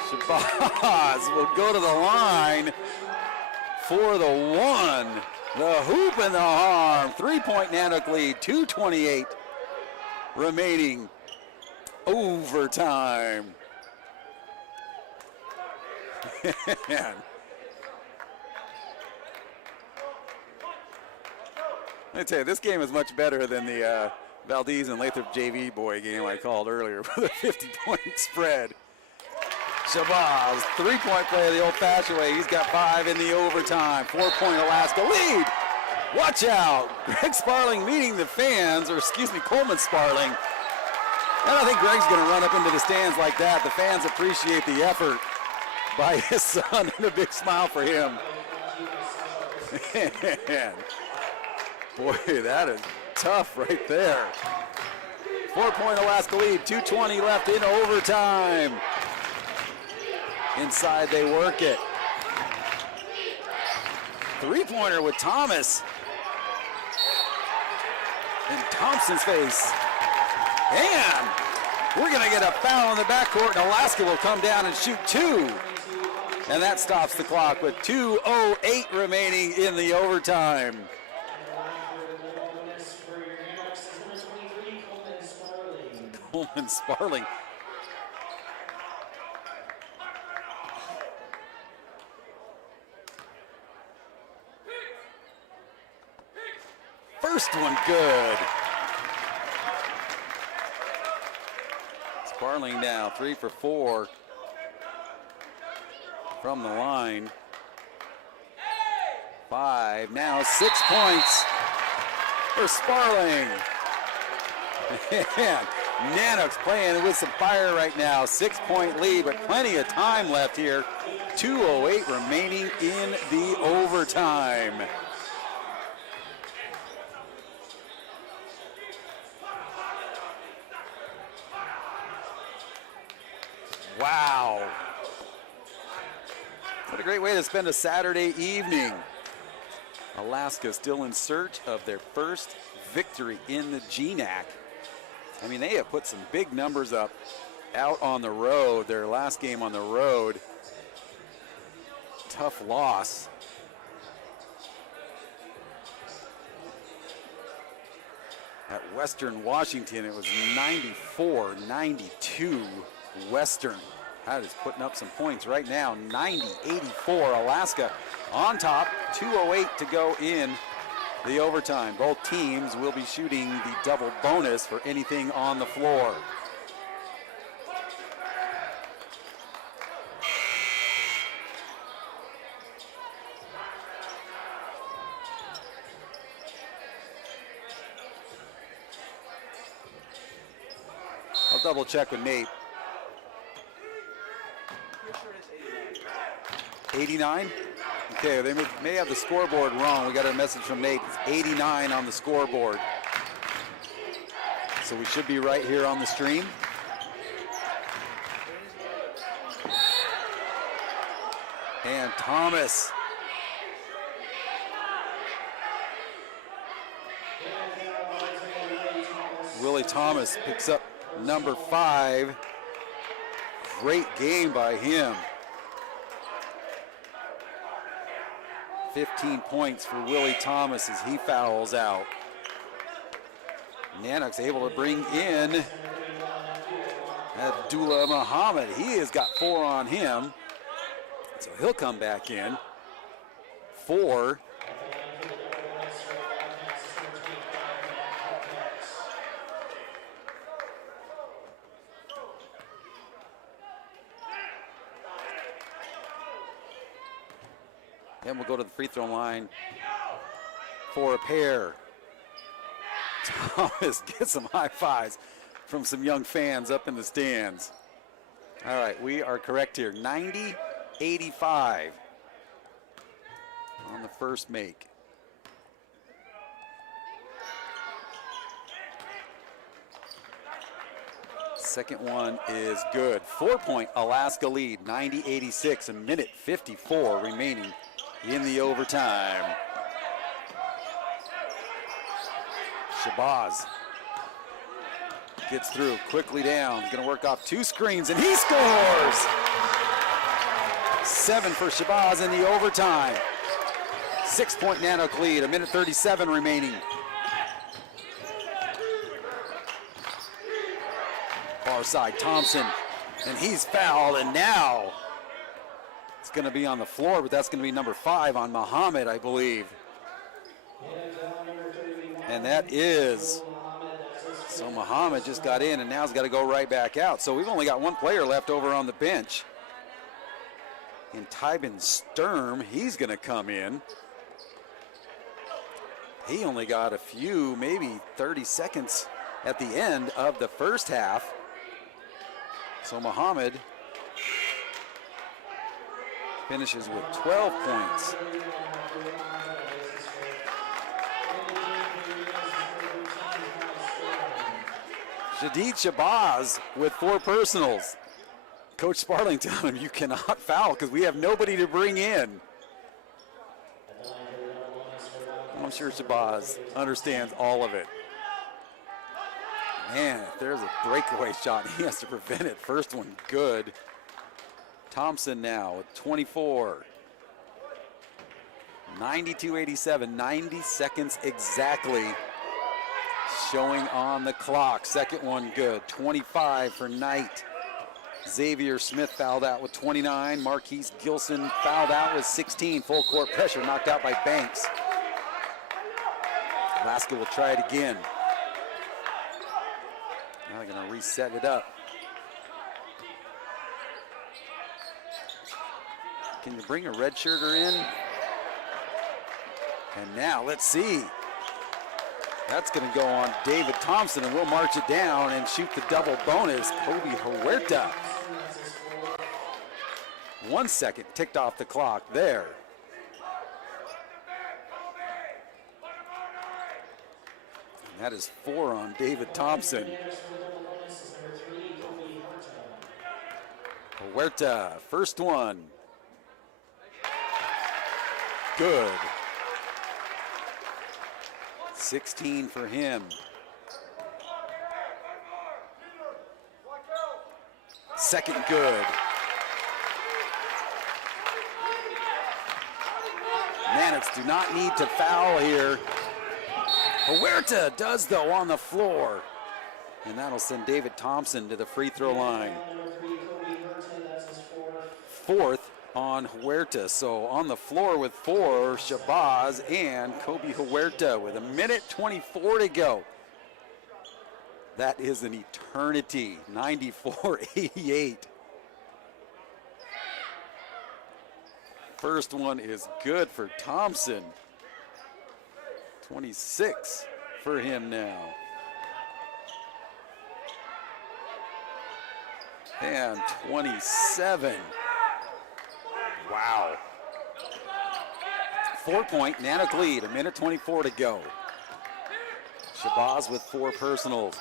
Shabazz will go to the line for the 1. The hoop and the harm. 3-point Nanook lead. 2:28 remaining. Overtime. I tell you, this game is much better than the Valdez and Lathrop JV boy game I called earlier with a 50-point spread. Shabazz, three-point play the old-fashioned way. He's got 5 in the overtime. 4-point Alaska lead. Watch out. Greg Sparling meeting the fans, or excuse me, Coleman Sparling. And I think Greg's going to run up into the stands like that. The fans appreciate the effort by his son, and a big smile for him. Man. Boy, that is tough right there. 4-point Alaska lead, 2:20 left in overtime. Inside they work it. Three-pointer with Thomas. In Thompson's face. And we're going to get a foul in the backcourt, and Alaska will come down and shoot 2. And that stops the clock with 2:08 remaining in the overtime. Coleman Sparling. First one good. Sparling now 3 for 4 from the line. 5, now 6 points for Sparling. Nanooks playing with some fire right now. 6-point lead, but plenty of time left here. 2:08 remaining in the overtime. Wow. What a great way to spend a Saturday evening. Alaska still in search of their first victory in the GNAC. I mean, they have put some big numbers up out on the road. Their last game on the road, tough loss. At Western Washington, it was 94-92 Western. That is putting up some points right now. 90-84 Alaska on top. 2:08 to go in the overtime. Both teams will be shooting the double bonus for anything on the floor. I'll double check with Nate. 89? Okay, they may have the scoreboard wrong. We got a message from Nate. It's 89 on the scoreboard. So we should be right here on the stream. And Thomas. Willie Thomas picks up number 5. Great game by him. 15 points for Willie Thomas as he fouls out. Nanooks able to bring in Abdullah Muhammad. He has got 4 on him. So he'll come back in. 4. Then we'll go to the free throw line for a pair. Thomas gets some high fives from some young fans up in the stands. All right, we are correct here. 90-85 on the first make. Second one is good. 4-point Alaska lead, 90-86, a minute 54 remaining in the overtime. Shabazz gets through, quickly down. He's gonna work off 2 screens, and he scores! 7 for Shabazz in the overtime. 6-point Nanook lead, a minute 37 remaining. Far side, Thompson, and he's fouled, and now it's going to be on the floor, but that's going to be number 5 on Muhammad, I believe. And that is, so Muhammad just got in, and now he's got to go right back out. So we've only got one player left over on the bench. And Tybin Sturm, he's going to come in. He only got a few, maybe 30 seconds at the end of the first half. So Muhammad finishes with 12 points. Shadid Shabazz with 4 personals. Coach Sparling telling him you cannot foul because we have nobody to bring in. I'm sure Shabazz understands all of it. Man, if there's a breakaway shot, he has to prevent it. First one, good. Thompson now with 24. 92-87, 90 seconds exactly showing on the clock. Second one, good. 25 for Knight. Xavier Smith fouled out with 29. Marquise Gilson fouled out with 16. Full court pressure knocked out by Banks. Alaska will try it again. Now they're going to reset it up. Can you bring a redshirter in? And now let's see. That's going to go on David Thompson, and we'll march it down and shoot the double bonus. Kobe Huerta. 1 second ticked off the clock there. And that is 4 on David Thompson. Huerta, first one. Good. 16 for him. Second good. Nanooks do not need to foul here. Huerta does though on the floor. And that'll send David Thompson to the free throw line. 4th on Huerta. So on the floor with 4, Shabazz and Kobe Huerta with 1:24 to go. That is an eternity. 94-88. First one is good for Thompson. 26 for him now. And 27. Wow. 4-point Nanook lead, 1:24 to go. Shabazz with 4 personals.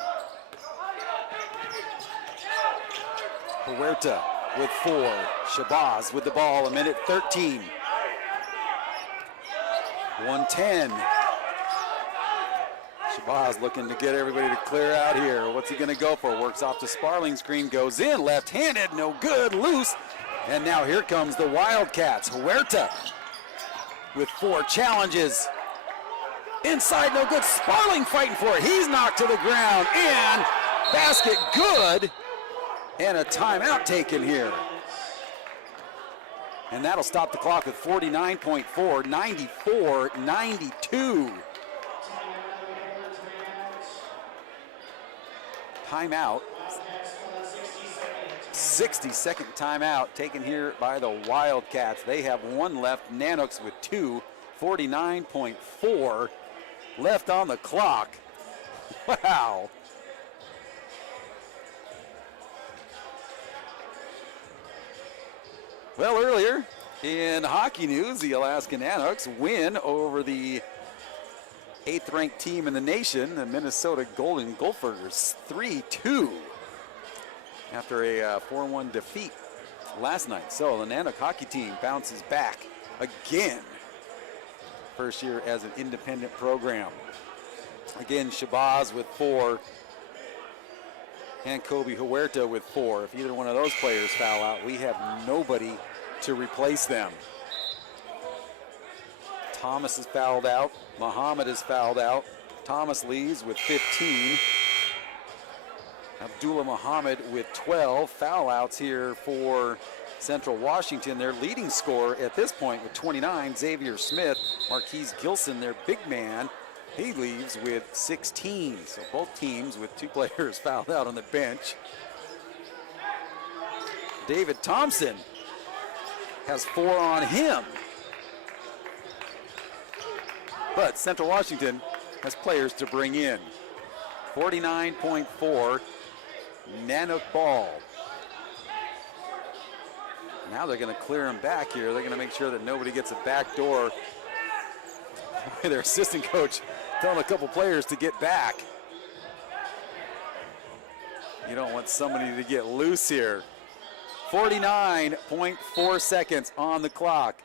Huerta with 4. Shabazz with the ball, 1:13. 1:10. Shabazz looking to get everybody to clear out here. What's he going to go for? Works off the Sparling screen, goes in, left-handed, no good, loose. And now here comes the Wildcats. Huerta with 4 challenges. Inside, no good. Sparling fighting for it. He's knocked to the ground, and basket good. And a timeout taken here. And that'll stop the clock with 49.4, 94-92. Timeout. 60-second timeout taken here by the Wildcats. They have 1 left. Nanooks with 2. 49.4 left on the clock. Wow. Well, earlier in hockey news, the Alaska Nanooks win over the 8th-ranked team in the nation, the Minnesota Golden Gophers, 3-2 after a 4-1 defeat last night. So the Nanook hockey team bounces back again. First year as an independent program. Again, Shabazz with 4 and Kobe Huerta with 4. If either one of those players foul out, we have nobody to replace them. Thomas is fouled out. Muhammad is fouled out. Thomas leaves with 15. Abdullah Muhammad with 12 foul outs here for Central Washington. Their leading scorer at this point with 29, Xavier Smith. Marquise Gilson, their big man, he leaves with 16. So both teams with 2 players fouled out on the bench. David Thompson has 4 on him. But Central Washington has players to bring in. 49.4 Nanook ball. Now they're going to clear him back here. They're going to make sure that nobody gets a back door. Their assistant coach telling a couple players to get back. You don't want somebody to get loose here. 49.4 seconds on the clock.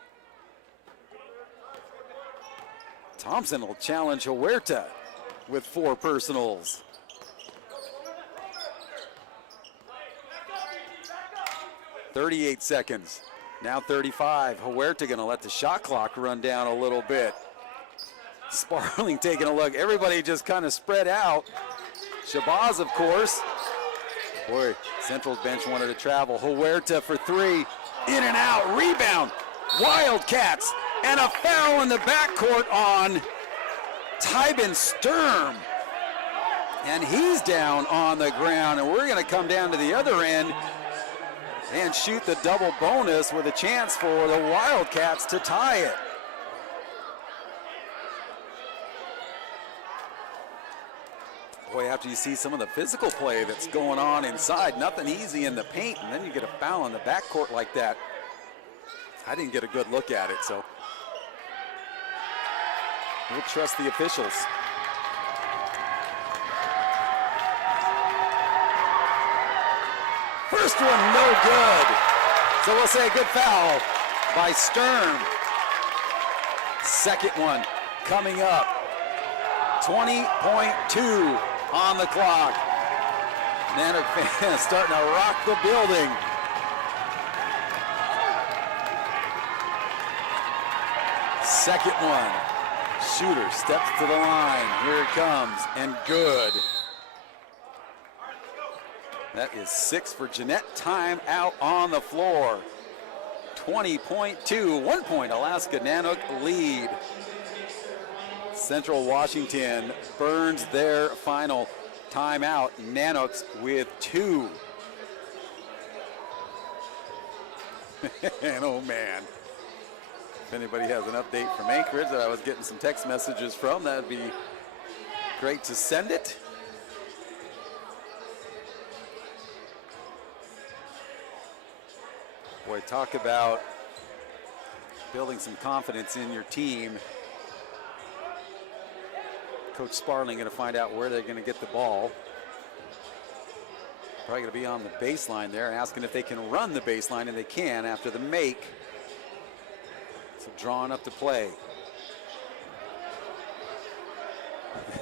Thompson will challenge Huerta with 4 personals. .38 seconds, now 35. Huerta gonna let the shot clock run down a little bit. Sparling taking a look. Everybody just kind of spread out. Shabazz, of course. Boy, Central's bench wanted to travel. Huerta for 3, in and out, rebound. Wildcats, and a foul in the backcourt on Tybin Sturm. And he's down on the ground, and we're gonna come down to the other end and shoot the double bonus with a chance for the Wildcats to tie it. Boy, after you see some of the physical play that's going on inside, nothing easy in the paint, and then you get a foul in the backcourt like that. I didn't get a good look at it, so we'll trust the officials. First one, no good. So we'll say a good foul by Sturm. Second one coming up. 20.2 on the clock. Nanook fans starting to rock the building. Second one. Shooter steps to the line. Here it comes, and good. That is 6 for Jeanette. Time out on the floor. 20.2, 1 point Alaska Nanook lead. Central Washington burns their final timeout. Nanooks with 2. And oh man, if anybody has an update from Anchorage that I was getting some text messages from, that'd be great to send it. Boy, talk about building some confidence in your team. Coach Sparling going to find out where they're going to get the ball. Probably going to be on the baseline there, asking if they can run the baseline, and they can after the make. So drawing up the play.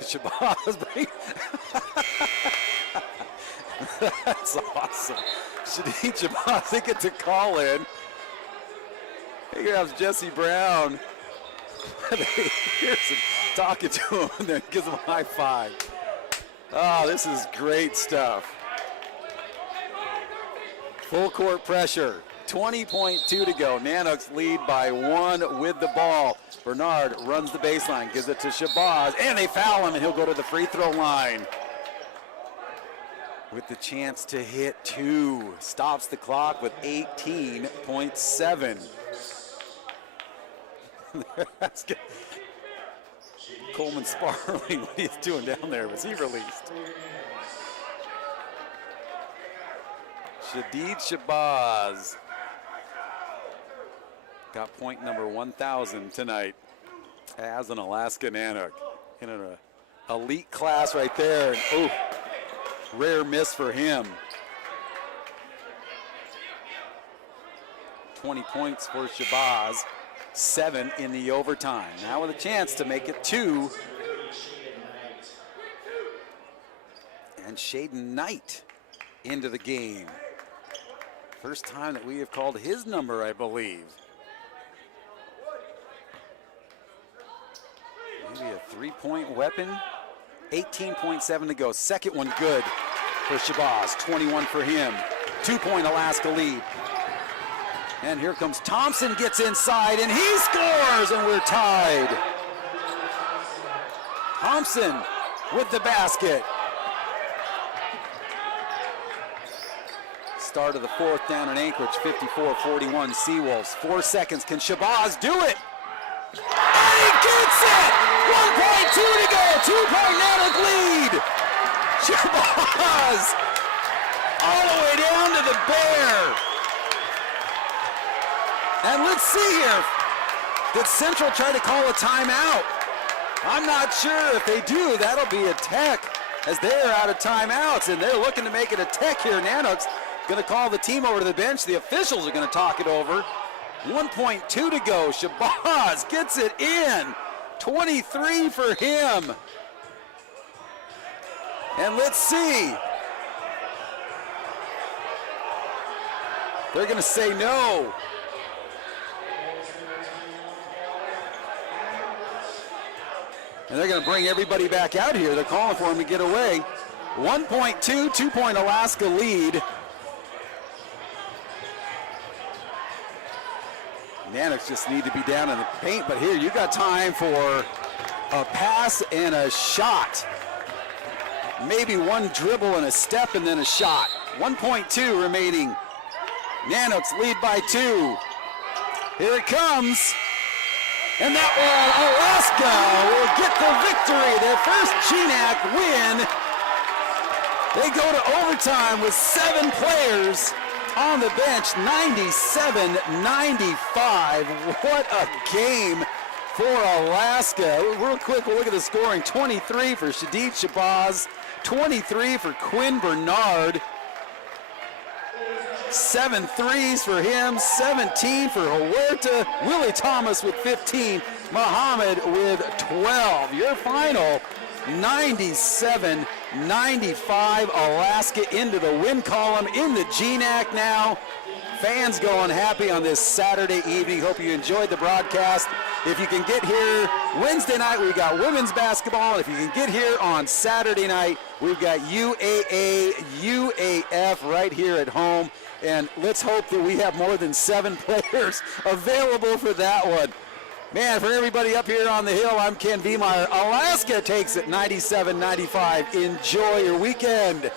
Shabazz. That's awesome. Shadid Shabazz, they get to call in. He grabs Jesse Brown. Here's him talking to him, and then gives him a high five. Oh, this is great stuff. Full court pressure. 20.2 to go. Nanooks lead by 1 with the ball. Bernard runs the baseline, gives it to Shabazz, and they foul him, and he'll go to the free throw line with the chance to hit 2. Stops the clock with 18.7. That's good. Coleman Sparling, what he's doing down there, was he released? Shadid Shabazz got point number 1,000 tonight as an Alaska Nanook. In an elite class right there. And, oh, rare miss for him. 20 points for Shabazz. 7 in the overtime. Now with a chance to make it 2. And Shaden Knight into the game. First time that we have called his number, I believe. Maybe a 3-point weapon. 18.7 to go. Second one good. for Shabazz, 21 for him. 2-point Alaska lead. And here comes Thompson, gets inside, and he scores, and we're tied. Thompson with the basket. Start of the fourth down in Anchorage, 54-41 Seawolves. 4 seconds, can Shabazz do it? And he gets it! 1.2 to go, 2-point Nanook lead. Shabazz all the way down to the Bear. And let's see here, did Central try to call a timeout? I'm not sure. If they do, that'll be a tech, as they're out of timeouts, and they're looking to make it a tech here. Nanooks going to call the team over to the bench. The officials are going to talk it over. 1.2 to go. Shabazz gets it in. 23 for him. And let's see. They're going to say no. And they're going to bring everybody back out here. They're calling for him to get away. 1.2, 2-point Alaska lead. Nanooks just need to be down in the paint, but here you got time for a pass and a shot. Maybe one dribble and a step and then a shot. 1.2 remaining. Nanooks lead by 2. Here it comes. And that one, Alaska will get the victory. Their first GNAC win. They go to overtime with 7 players on the bench, 97-95. What a game for Alaska. Real quick, we'll look at the scoring. 23 for Shadid Shabazz, 23 for Quinn Bernard. 7 threes for him, 17 for Huerta, Willie Thomas with 15, Muhammad with 12. Your final, 97-95, Alaska into the win column in the GNAC now. Fans going happy on this Saturday evening. Hope you enjoyed the broadcast. If you can get here Wednesday night, we've got women's basketball. And if you can get here on Saturday night, we've got UAA, UAF right here at home. And let's hope that we have more than 7 players available for that one. Man, for everybody up here on the hill, I'm Ken Viemeyer. Alaska takes it 97-95. Enjoy your weekend.